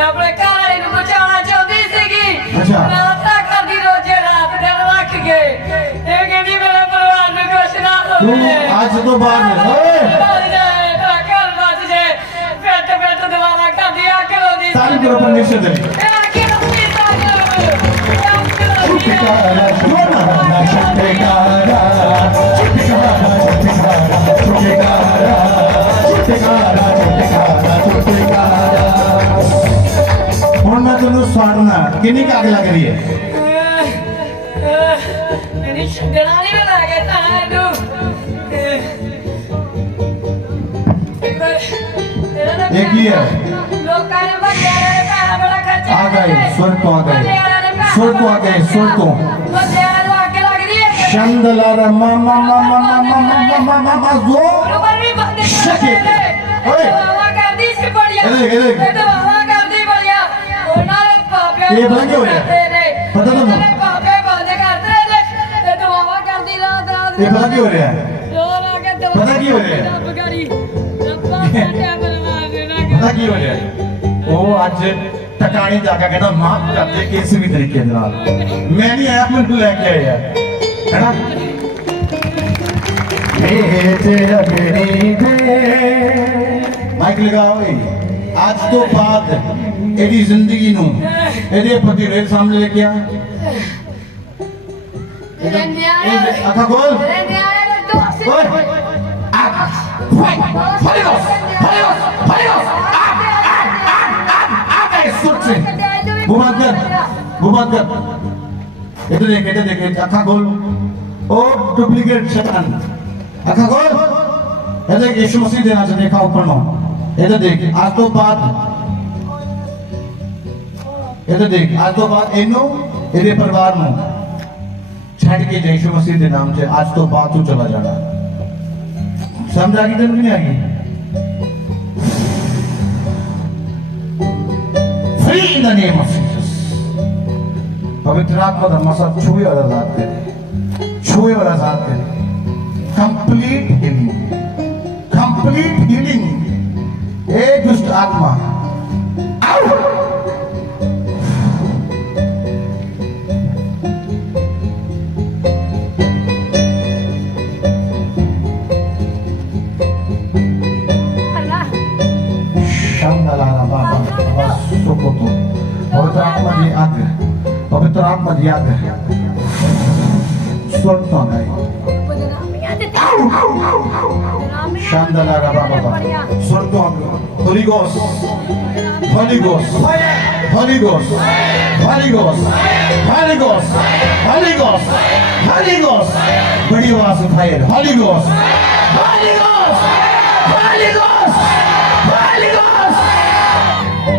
अपने घर वाले ਨੂੰ ਬਚਾਉਣਾ ਚਾਹੁੰਦੀ ਸੀਗੀ ਅੱਛਾ। ਰਾਤ ਦਾ ਕਰਦੀ ਰੋਜ਼ੇ ਰਾਤ ਦਿਨ ਰੱਖ ਕੇ ਇਹ ਕਹਿੰਦੀ ਮੇਰੇ ਪਰਿਵਾਰ ਨੂੰ ਕੁਛ ਨਾ तू ਹੋਵੇ आज तो बाद में ओए ताली करो परमेश्वर दे ਹੁਣ ਮੈਂ ਤੈਨੂੰ ਸੁਣਨਾ ਕਿੰਨੀ ਕੁ ਅੱਗ ਲੱਗ ਰਹੀ ਹੈ ये की है आ गए स्वर्ग तो आ गए स्वर्ग तो आ गए स्वर्ग तो शंदलारा मामा मामा मामा मामा मामा मामा जो ये बड़ा क्यों हो रहा है? पता तो नहीं। ये पता क्यों हो रहा है पता क्यों हो रहा है पता की हो रहा है वो आज टकाने जाकर कहता माफ कर दे किसी भी तरीके ਦੇ ਨਾਲ मैं नहीं आया ਮੈਨੂੰ ਲੈ ਕੇ ਆਇਆ है ना तेरा मेरी दे माइक लगाओ आज तो बाद ਇਹਦੀ ਜ਼ਿੰਦਗੀ ਨੂੰ ਇਹਦੇ ਪਤੀ ਦੇ ਸਾਹਮਣੇ ਲੈ ਕੇ ਆ ਅੱਖਾਂ ਖੋਲ ਓਏ बुबाकर इधर देख अखा खोल ओ डुप्लीकेट शैतान अखा खोल इधर देख यीशु मसीह देना से देखा ऊपर नो इधर देख आज तो बाद इधर देख आज तो बाद इनो इधर परिवार नो छड़ के यीशु मसीह के नाम से आज तो बाद तू चला जाना समझ आ गई कि नहीं आ गई free in the name of Jesus पवित्र आत्मा का मसा छुए और आजाद करे छुए और आजाद करे कंप्लीट हीलिंग ए दुष्ट आत्मा आउट पवित्र आत्मा जी आग स्वर्ग तो गए शानदार बाबा स्वर्ग तो holy ghost holy ghost holy ghost holy ghost holy ghost holy ghost holy ghost बड़ी आवाज उठाइए holy ghost holy ghost holy ghost holy ghost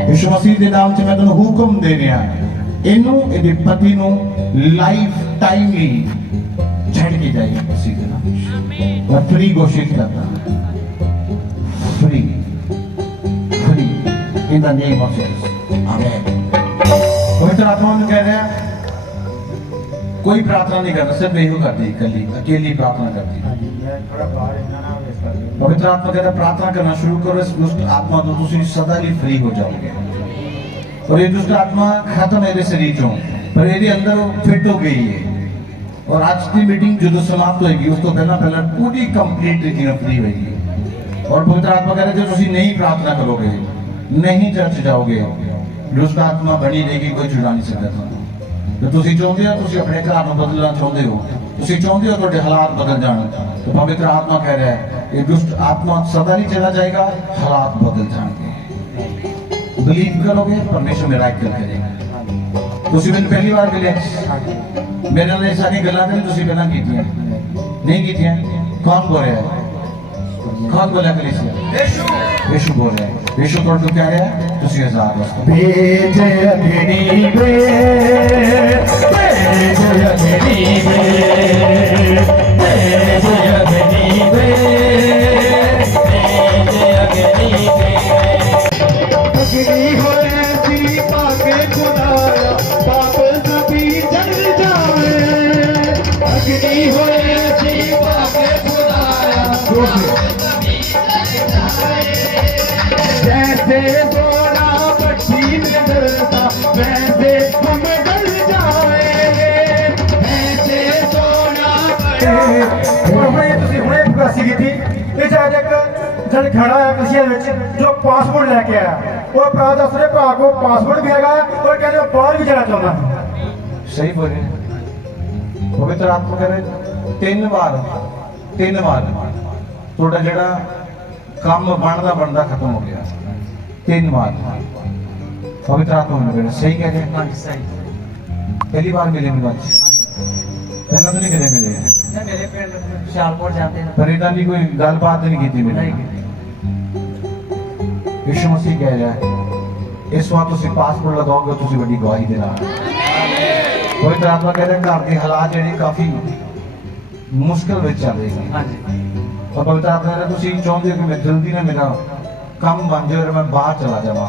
Yeshu Masih के नाम से मैं तुम्हें हुक्म दे रहा इनू ਇਹਦੇ ਪਤੀ ਨੂੰ ਲਾਈਫ टाइम ਲਈ ਛੱਡ ਕੇ ਜਾਏਗੀ ਮਸੀਹ ਦੇ ਨਾਮ ਮੈਂ ਫ੍ਰੀ ਘੋਸ਼ਿਤ ਕਰਦਾ free in the name of Jesus amen पवित्र आत्मा ने कह रहे हैं कोई प्रार्थना नहीं करना सिर्फ यही करती अकेली प्रार्थना करती पवित्र आत्मा कहता है प्रार्थना करना शुरू करो इस दुष्ट आत्मा तो तुम सदा ही फ्री हो जाओगे और ये दुष्ट आत्मा खत्म है शरीर चो पर ये अंदर फिट हो गई है और आज की मीटिंग जो समाप्त होगी उसको पहला पूरी कंप्लीट रीति फ्री होगी और पवित्र आत्मा कह रहे थे तुम नहीं प्रार्थना करोगे नहीं चर्च जाओगे दुष्ट आत्मा बनी रहेगी कोई छुड़ा नहीं सकता तो तुम चाहते हो तुम अपने घर में बदलना चाहते हो तुम चाहते हो तो हालात बदल जाने तो पवित्र आत्मा कह रहा है ये दुष्ट आत्मा सदा नहीं चला जाएगा हालात बदल जाएंगे बिलीव करोगे परमेश्वर मिराकल करेगा तुम मैंने पहली बार मिले मेरे नाल ये सारी गल्लां ने तुसीं पहलां कीतियां नहीं कीतियां कौन बोल रहा है कौन बोला कलीसिया यीशु बोल रहा है यीशु तोड़ तो क्या है तुसीं आजाद हो भेज अग्नि में भेज अग्नि में भेज अग्नि में अग्नि होए सी पाके खुदाया पाप सभी जल जाए अग्नि होए सी पाके खुदाया जैसे सोना भट्टी में जलता वैसे हम जल जाएंगे वैसे सोना हुणे प्रकाशी की थी ਇਹ ਜਦ ਇੱਕ ਜਦ ਖੜਾ ਹੈ ਕਲੀਸਿਆ ਵਿੱਚ ਜੋ ਪਾਸਪੋਰਟ ਲੈ ਕੇ ਆਇਆ ਉਹ ਭਰਾ ਦੱਸ ਰਹੇ ਭਰਾ ਕੋ ਪਾਸਪੋਰਟ ਵੀ ਹੈਗਾ ਔਰ ਕਹਿੰਦੇ ਬਾਹਰ ਵੀ ਜਾਣਾ ਚਾਹੁੰਦਾ सही बोल रहे हैं पवित्र आत्मा कह रहे तीन बार थोड़ा जड़ा काम बनता खत्म हो गया 3 बार पवित्र आत्मा ने कहा सही कह रहे हैं सही पहली बार मिले मेरे आज पहला तो नहीं कदे मिले मेरे पिंड शालपुर जाते हैं पर इतना कोई गलबात नहीं की मेरे यीशु मसीह कह रहा है इस बात तुम पासपोर्ट लगाओगे तो बड़ी गवाही देना पवित्र आत्मा कह रहे हैं घर के हालात जी काफी मुश्किल में चल रही है हाँ जी और पवित्र आत्मा कह रहे तुम चाहते हो कि मैं जल्दी ना मेरा काम बन जाए और मैं बाहर चला जावा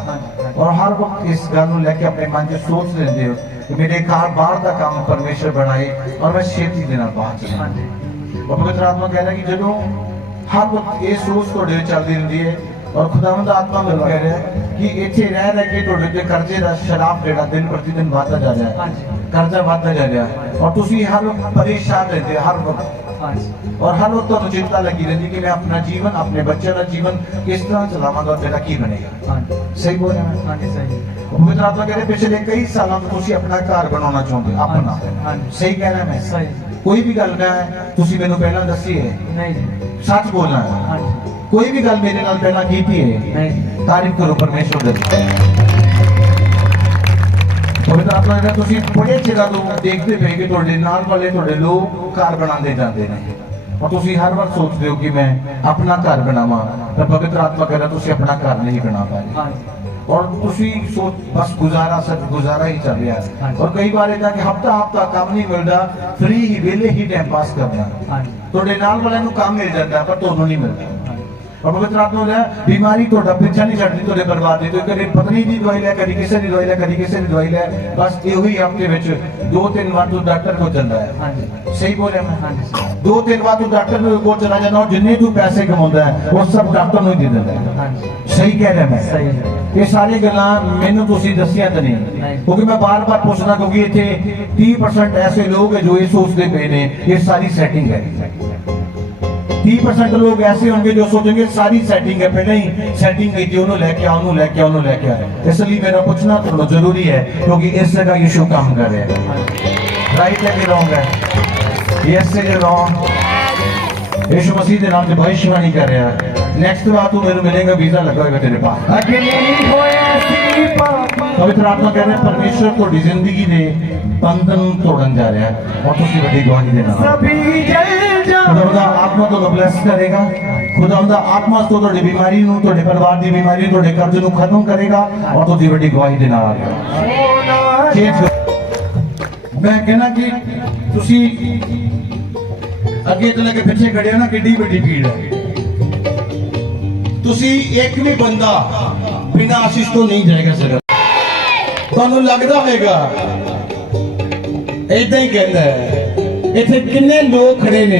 और हर वक्त इस गल लेके अपने मन से सोच लेते हो कि मेरे घर बाहर का काम परमेश्वर बनाए और मैं छेती देना बाहर चला हाँ जी और पवित्र आत्मा कह रहा है कि जो हर वक्त ये सोच थोड़े चलती रहती है और खुदावंद आत्मा मैनूं कह रहा है कि इत्थे रह के थोड़े ते कर्जे दा शराब जेड़ा दिन प्रतिदिन बढ़ता जा रहा हाँ है जी कर्जा बढ़ता जा रहा है और तुसी हर वक्त परेशान रहते हो हर वक्त हाँ जी और हर वक्त तुहानूं चिंता लगी रहती कि मैं अपना जीवन अपने बच्चों का जीवन किस तरह चलावांगा और मेरा की बनेगा हाँ जी सही बोल रहा मैं हाँ जी सही पवित्र आत्मा कह रहे पिछले कई सालों तो तुसी अपना घर बनाना चाहते हो अपना हाँ जी सही कह रहा मैं सही कोई भी गल मैं तुसी मैनूं पहला दसी है नहीं जी सच बोलना है हाँ जी कोई भी गल मेरे नाल पहला कीती है नहीं तारीफ करो परमेश्वर दी पवित्र आत्मा ने तुसी बड़े चिरा तो देखते पे कि थोड़े नाल वाले थोड़े लोग घर बनाते जाते हैं और तुसी हर बार सोचते हो कि मैं अपना घर बनावा तो पवित्र आत्मा कह रहा तुसी अपना घर नहीं बना पाए हाँ जी और तुसी सोच बस गुजारा ही चल रहा है हाँ। और कई बार इतना कि हफ्ता हफ्ता काम नहीं मिलता फ्री ही वेले ही टाइम पास करना हाँ जी थोड़े नाल वाले काम मिल जाता है पर दोनों नहीं मिलता हाँ जी और पवित्र आत्मा ने बीमारी थोड़ा पीछा नहीं छड़ती थोड़े बर्बाद नहीं तो कभी पत्नी की दवाई ले कभी किसी की दवाई ले कभी किसी की दवाई ले बस यो ही हफ्ते में 2-3 बार तू डॉक्टर को चलता है हाँ जी सही बोले मैं हाँ जी 2-3 बार तू डॉक्टर को चला जाना और जिन्ने तू पैसे कमाता है वो सब डॉक्टर को ही दे देता है हाँ जी सही कह रहा मैं सही है ये सारी गल्लां मैनू तुसी दसिया तो नहीं क्योंकि मैं बार बार पूछना क्योंकि इतने 30% ऐसे लोग है जो ये सोचते पे ने ये सारी सेटिंग है 30% लोग ऐसे होंगे जो सोचेंगे सारी सेटिंग है पहले ही सेटिंग की थी उन्होंने लेके आओ इसलिए मेरा पूछना तो जरूरी है क्योंकि इस जगह यीशु काम कर रहे हैं राइट है कि रॉन्ग है यस से रॉन्ग यीशु मसीह के नाम से भविष्यवाणी कर रहा है नेक्स्ट बार तू मेरे मिलेगा वीजा लगा होगा तेरे पास पवित्र आत्मा कह रहे हैं परमेश्वर थोड़ी जिंदगी दे बंधन तोड़न जा रहा है और तुसी बड़ी गवाही देना खुदा आत्मा तो ब्लेस करेगा खुदा आत्मा तो थोड़ी बीमारी नु थोड़े परिवार की बीमारी थोड़े कर्ज नु खत्म करेगा और तुसी बड़ी गवाही देना मैं कहना कि तुसी अगे तो लेके पीछे खड़े हो ना किड्डी बड़ी भीड़ है तुसी एक भी बंदा बिना आशीष तो नहीं जाएगा सर ਤੁਹਾਨੂੰ ਲੱਗਦਾ ਹੋਵੇਗਾ ਇਦਾਂ ਹੀ ਕਹਿੰਦਾ ਹੈ ਇੱਥੇ ਕਿੰਨੇ ਲੋਕ ਖੜੇ ਨੇ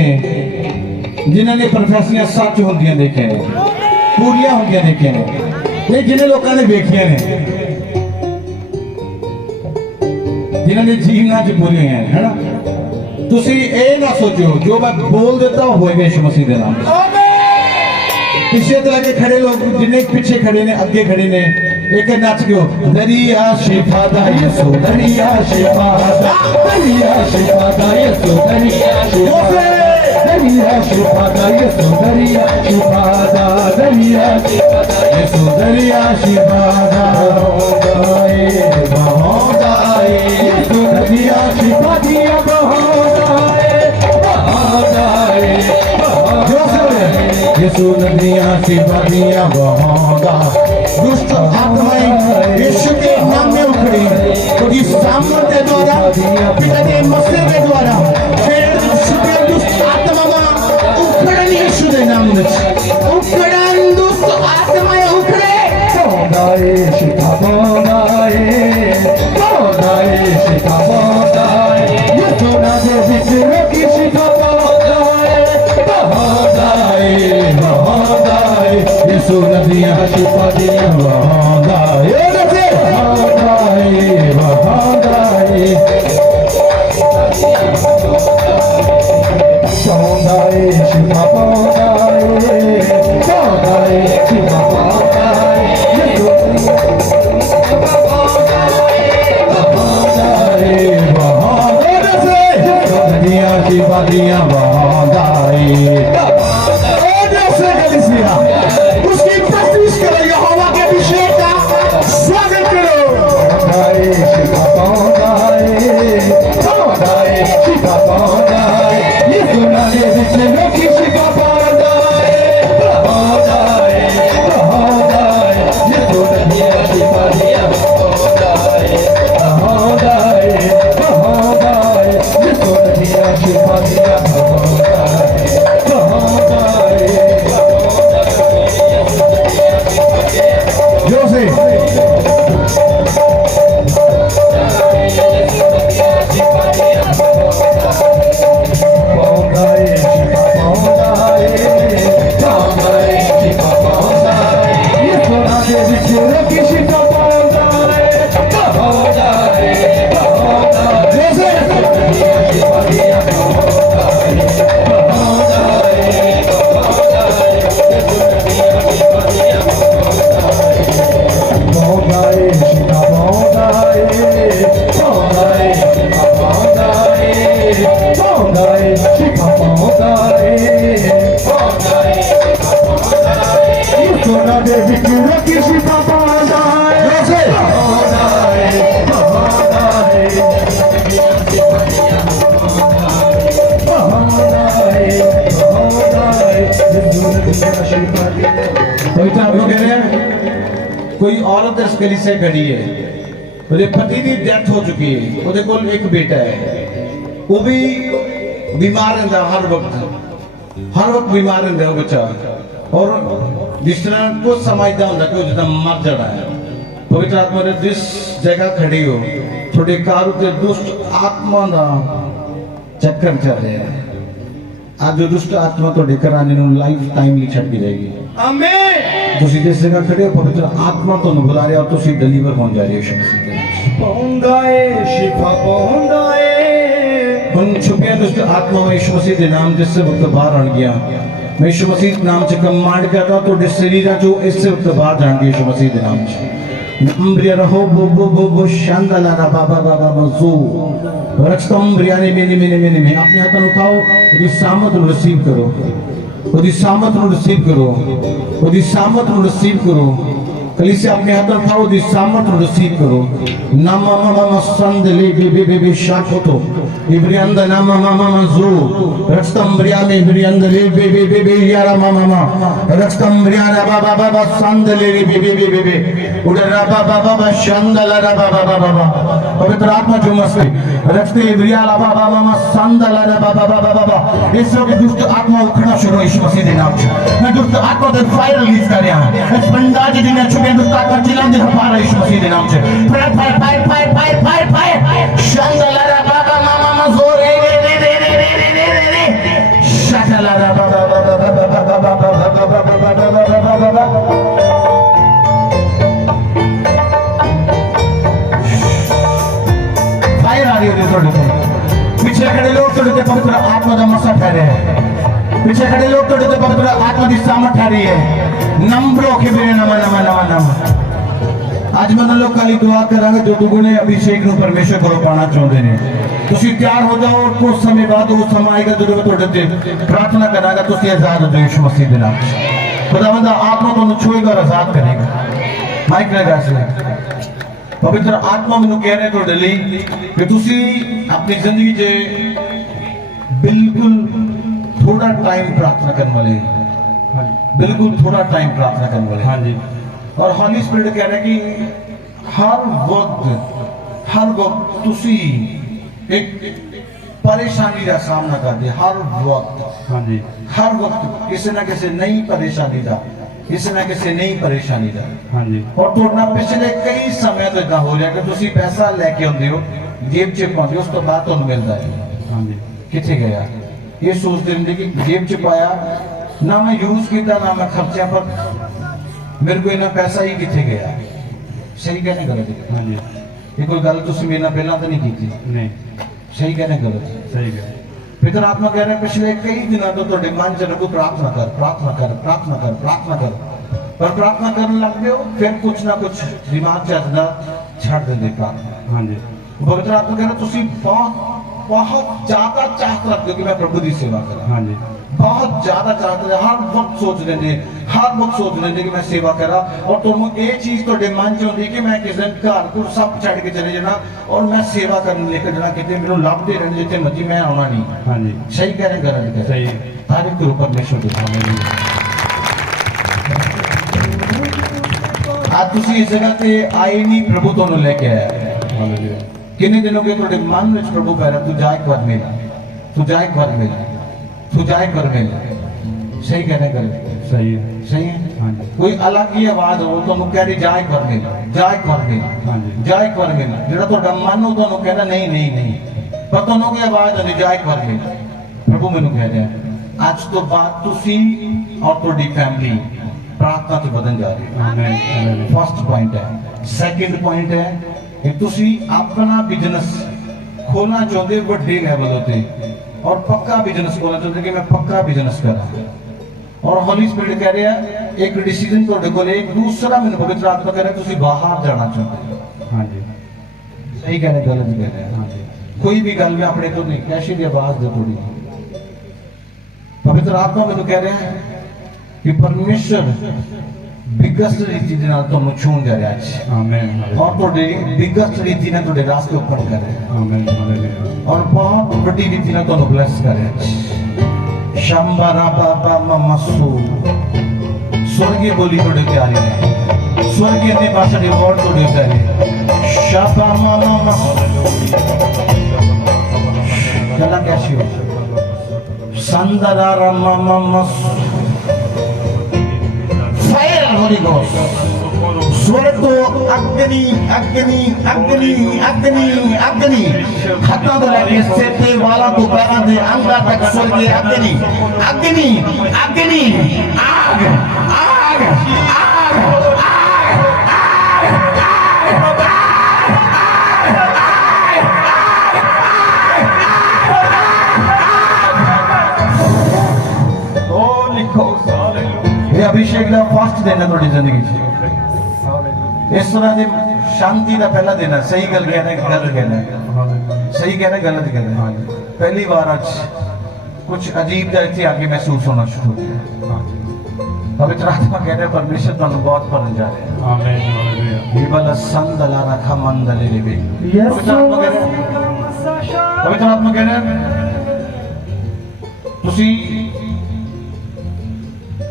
ਜਿਨ੍ਹਾਂ ਨੇ ਪ੍ਰੋਫੈਸੀਆਂ ਸੱਚ ਹੁੰਦੀਆਂ ਦੇਖੇ ਨੇ ਪੂਰੀਆਂ ਹੁੰਦੀਆਂ ਦੇਖੇ ਨੇ ਇਹ ਜਿਹਨੇ ਲੋਕਾਂ ਨੇ ਵੇਖੀਆਂ ਨੇ ਜਿਨ੍ਹਾਂ ਦੇ ਜੀਵਨਾਂ 'ਚ ਪੂਰੀਆਂ ਹੈ ਹੈਨਾ ਤੁਸੀਂ ਇਹ ਨਾ ਸੋਚੋ ਜੋ ਮੈਂ ਬੋਲ ਦਿੱਤਾ ਹੋਏਗਾ ਯਿਸੂ ਮਸੀਹ ਦੇ ਨਾਮ ਤੇ पीछे तरह के खड़े लोग जिन्हें पीछे खड़े ने अगे खड़े ने एक नाच गयो दरिया शिफा दा यसो दरिया शिफा दा दरिया शिफा दा यसो दरिया शिफा दरिया शिफा दा यसो दरिया शिफा दा दरिया शिफा दा यसो दरिया शिफा दा होदाए यसो दरिया शिफा दिया यीशु नदियां शिवादियां बहागा दुष्ट आत्माएं यीशु के नाम में उखड़ी उसकी सामर्थ्य द्वारा पिता के मसीह के द्वारा फिर दुष्ट आत्मा उखड़न यीशु के नाम में उखड़न दुष्ट आत्माएं उखड़े बोधाए शिखा बोधाए बोधाए शिखा बोधाए यीशु नदियां विचरो की शिखा बोधाए बोधाए बोधाए यीशु नदियां शिवादियां बहागाए बहागाए बहागाए बोधाए शिखा बोधाए बोधाए शिखा बोधाए नदियां शिवादियां बहागाए उसकी प्रस्तुति करो यहोवा के अभिषेक का स्वागत करो बोधाए शिखा बोधाए बोधाए शिखा बोधाए यीशु नदियां विचरो की शिखा बोधाए बोधाए बोधाए यीशु नदियां शिवादियां बहागाए बहागाए बहागाए यीशु नदियां शिवादियां बहागाए बहागाए जो से बोधाए शिखा बोधाए बोधाए शिखा बोधाए यीशु नदियां विचरो की शिखा बोधाए बोधाए बोधाए जैसे शिवादियां बहागाए बहागाए बोधाए शिखा बोधाए बोधाए शिखा बोधाए बोधाए शिखा बोधाए बोधाए यीशु नदियां विचरो की शिखा बोधाए जैसे बोधाए बोधाए पवित्र आप लोग कह रहे हैं कोई औरत इस गली से खड़ी है ਉਹਦੇ पति की डेथ हो चुकी है ਉਹਦੇ ਕੋਲ एक बेटा है वो भी बीमार रहता हर वक्त बीमार रहता है वो बच्चा और जिस तरह कुछ समझदा ਹੁੰਦਾ कि ਉਹ ਜਦੋਂ मर जाना है पवित्र आत्मा ने जिस जगह खड़ी हो थोड़े कार उत्ते दुष्ट आत्मा ਦਾ ਚੱਕਰ ਚੱਲ ਰਿਹਾ ਹੈ ਅੱਜ ਜੋ ਦੁਸ਼ਟ ਆਤਮਾ ਤੁਹਾਡੇ ਘਰਾਂ ਨੂੰ ਲਾਈਫ ਟਾਈਮ ਲਈ ਛੱਡ ਕੇ ਜਾਏਗੀ आमीन ਤੁਸੀਂ ਜਿਸ ਜਗ੍ਹਾ ਖੜੇ ਹੋ ਪਵਿੱਤਰ ਆਤਮਾ ਤੁਹਾਨੂੰ ਬੁਲਾ ਰਿਹਾ ਔਰ ਤੁਸੀਂ ਡਿਲੀਵਰ ਹੋਣ ਜਾ ਰਹੇ ਹੋ ਯਿਸੂ ਮਸੀਹ ਦੇ ਨਾਮ पहुंचाए शिफा पहुंचाए ਹੁਣ ਛੁਪੀਆਂ ਦੁਸ਼ਟ ਆਤਮਾਵਾਂ ਯਿਸੂ ਮਸੀਹ ਦੇ ਨਾਮ ਜਿਸ ਵਕਤ ਬਾਹਰ ਆਣ ਗਿਆ ਮੈਂ ਯਿਸੂ ਮਸੀਹ ਦੇ ਨਾਮ 'ਚ ਕਮਾਂਡ ਕਰਦਾ ਤੁਹਾਡੇ ਸਰੀਰਾਂ 'ਚੋਂ ਇਸ ਵਕਤ ਬਾਹਰ ਜਾਣਗੇ ਯਿਸੂ ਮਸੀਹ ਦੇ ਨਾਮ 'ਚ Ambria raho bo bo bo bo shandala ra ba ba ba ba ba zo रक्षतम biryani मेने मेने मेने में अपने हाथों उठाओ ਉਹਦੀ ਸਾਮਤ ਨੂੰ ਰਿਸੀਵ ਕਰੋ ਉਹਦੀ ਸਾਮਤ ਨੂੰ ਰਿਸੀਵ ਕਰੋ ਉਹਦੀ ਸਾਮਤ ਨੂੰ ਰਿਸੀਵ ਕਰੋ कलीसिया अपने हाथों उठाओ दी सामर्थ को रिसीव करो नामा मामा संदले बे शाखोतो इब्रियंदा नामा मामा जो रक्षतम ब्रियामे इब्रियंदले बे यारा मामा रक्षतम ब्रियाना बाबा बाबा संदले बे उडरा बाबा बाबा शंदला रा बाबा बाबा पवित्र आत्मा जो मस्ते रक्षते इब्रियाला बाबा मामा संदला रा बाबा बाबा इस वक्त दुष्ट आत्मा उखड़ना शुरू यीशु मसीह के नाम से मैं दुष्ट आत्मा पे फायर रिलीज कर रहा हूं इस बंदा जी ने छुपे दुष्ट आत्मा चिल्लाते हमारा यीशु मसीह के नाम से फायर शंदला रा बाबा मामा जोर रे शटला रा बाबा फायर आ रही है थोड़े पीछे खड़े लोग थोड़े पवित्र आत्मा का मसा ठहरे हैं पीछे खड़े लोग थोड़े पवित्र आत्मा की सामर्थ ठहरी है नंबरों के बिना नम आज मैं लोग काली दुआ करांगे जो दुगुने अभिषेक ਨੂੰ परमेश्वर ਕੋਲੋਂ ਪਾਣਾ ਚਾਹੁੰਦੇ ਨੇ ਤੁਸੀਂ ਤਿਆਰ ਹੋ ਜਾਓ और कुछ समय बाद वो समय आएगा ਜਦੋਂ मैं ਤੁਹਾਡੇ ਤੇ प्रार्थना ਕਰਾਂਗਾ ਤੁਸੀਂ आजाद हो जाओ यीशु मसीह ਦੇ ਨਾਮ खुदावंद आत्मा ਤੁਹਾਨੂੰ ਛੂਏਗਾ और आजाद करेगा माइक लगा से पवित्र आत्मा ਮੈਨੂੰ ਕਹਿ ਰਿਹਾ ਤੁਹਾਡੇ ਲਈ ਕਿ ਤੁਸੀਂ ਆਪਣੀ ਜ਼ਿੰਦਗੀ 'ਚ ਬਿਲਕੁਲ थोड़ा टाइम प्रार्थना करने वाले बिल्कुल थोड़ा टाइम प्रार्थना करने वाले। हाँ जी। और हॉली स्पिरिट कह रहे हैं कि हर वक्त तुसी एक परेशानी का सामना करते, हर वक्त। हाँ जी। हर वक्त किसी ना किसी नई परेशानी का, किसी ना किसी नई परेशानी का। हाँ जी। और तुरना पिछले कई समय तो इदा हो रहा कि तुसी पैसा लेके आते हो, जेब च पाते हो, उस तो बाद तुहानू मिलता है। हाँ जी। किथे गया? ये सोचते रहते कि जेब च पाया ना, मैं यूज किया ना मैं खर्चा, पर मेरे को इना पैसा ही किथे गया। सही कहने गलत है? हाँ जी। ये कोई गल तुसी मेरे नाल पहला तो नहीं की थी? नहीं। सही कहने गलत है? सही है। पितर आत्मा कह रहे हैं पिछले कई दिनों तो तुहाडे मन च रखो प्रार्थना कर, प्रार्थना कर, प्रार्थना कर, प्रार्थना कर, पर प्रार्थना करने लगते हो फिर कुछ ना कुछ दिमाग च आता छड़ देंगे प्रार्थना। हाँ जी। पवित्र आत्मा कह रहे तुसी बहुत ज्यादा चाहत रखते हो कि मैं प्रभु की सेवा करा। हाँ जी। बहुत ज्यादा चाहते हैं, हर वक्त सोच लेंगे, हर वक्त सोच लेंगे कि मैं सेवा करा। और तुम ये चीज तो मन च होती कि मैं किसी दिन घर को सब छड़ के चले जाना और मैं सेवा करने लेकर जाना, कितने मेरे लभते रहने जितने मर्जी, मैं आना नहीं। हाँ जी। सही कह रहे गलत कह सही रहे? है। तारीफ करो परमेश्वर के सामने। आज तुसी इस जगह ते आए नहीं, प्रभु तुहानू लेके आया। हालेलुया। किन्ने दिन हो गए तुहाडे मन विच प्रभु कह रहा तू जा एक बार मिल, तू जा एक बार मिल, तू जा एक बार मिल। सही कह रहे गलत? सही है। सही है। हाँ जी। कोई अलग ही आवाज हो तो कह रही जा एक बार मिल, जा एक बार मिल, हाँ जी। जा एक बार मिल। जेड़ा तुहाडा मन हो तुहानू कहना नहीं नहीं नहीं, पर तुहानू की आवाज आती जा एक बार मिल। प्रभु मैनू कह रहा है आज तो बाद तुसी और तुहाडी फैमिली प्रार्थना च बदन जा रही है। आमीन। हालेलुया। फर्स्ट पॉइंट है। सेकंड पॉइंट है कि तुसी अपना बिजनेस खोलना चाहते हो बड़े लेवल होते और पक्का बिजनेस खोलना चाहते कि मैं पक्का बिजनेस करा। और होली स्पिरिट कह रहा है एक डिसीजन तुहाडे कोल, एक दूसरा मैंने पवित्र आत्मा कह रहा है तुसी बाहर जाना चाहते हो। हाँ जी। सही कह रहे गलत कह रहे हैं? हाँ जी। कोई भी गल में अपने को नहीं, कैसी भी आवाज दे थोड़ी। पवित्र आत्मा मैंने कह रहे हैं कि परमेश्वर बिगस्ट रीति दे नाल तुहानू छूण जा रहा है आमीन। और तुहाडे बिगस्ट रीति ने तुहाडे रास्ते ओपन कर रहे हैं आमीन। हालेलुया। और बहुत बड़ी रीति ने तुहानू ब्लेस कर रहे हैं। शंबरा बाबा ममसु स्वर्गीय बोली तुहाडे ते आ रही है, स्वर्गीय दी भाषा दे वर्ड तुहाडे ते आ रहे हैं। शबा ममस चला कैसी हो संदरा ममस फायर होली गोस्ट स्वर्ग तो अग्नि अग्नि अग्नि अग्नि अग्नि हाथों तो लेके सेते वाला तो पैरा दे अंगा तक स्वर्गीय अग्नि अग्नि अग्नि आग आग आग ये अभिषेक का फर्स्ट दिन है थोड़ी जिंदगी च। इस तरह की शांति का पहला दिन है। सही गल कहना है गलत कहना है? सही कहना है गलत कहना है? पहली बार आज कुछ अजीब इतने आगे महसूस होना शुरू हो गया। पवित्र आत्मा कह रहे हैं परमेश्वर तुहानू बहुत भरन जा रहे हैं। आमीन। हालेलुया। केवल संदला रखा मंदले रे। पवित्र आत्मा कह रहे हैं, पवित्र आत्मा कह रहे हैं तुसी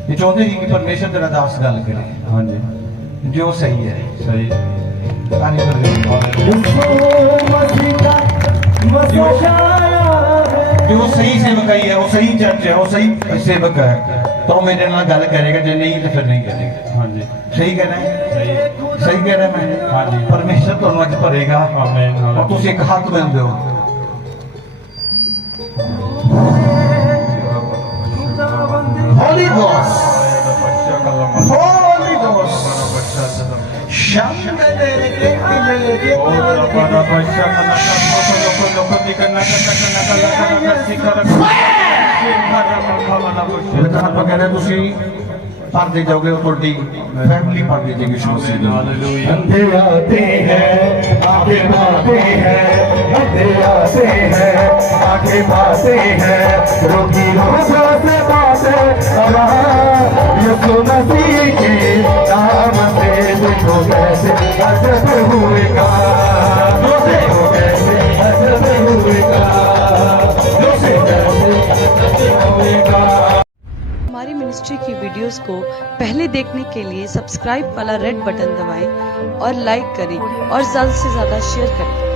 ये चाहते ही कि परमेश्वर तेरा दास गल करे। हाँ जी। जो सही है। सही। ताली कर दे। जो सही सेवकाई है, वो सही चर्च है, वो सही सेवक है, तो मेरे नाल गल करेगा, जो नहीं तो फिर नहीं करेगा। हाँ जी। सही कह रहे हैं? सही। सही कह रहे हैं मैं? हाँ जी। परमेश्वर तुहानू अज भरेगा आमीन। और तुम एक हाथ मिल दो। Holy Ghost, Holy Ghost. पढ़ते जाओगे थोड़ी फैमिली पढ़ती जाएगी। अंधे आते हैं आगे बढ़ते हैं, अंधे आते हैं आगे बढ़ते हैं, रोगी रोगों से बातें यीशु मसीह के नाम से देखो कैसे अजब हुएगा, देखो कैसे अजब हुएगा, देखो कैसे अजब हुएगा। हमारी मिनिस्ट्री की वीडियोस को पहले देखने के लिए सब्सक्राइब वाला रेड बटन दबाएं और लाइक करें और ज़्यादा से ज़्यादा शेयर करें।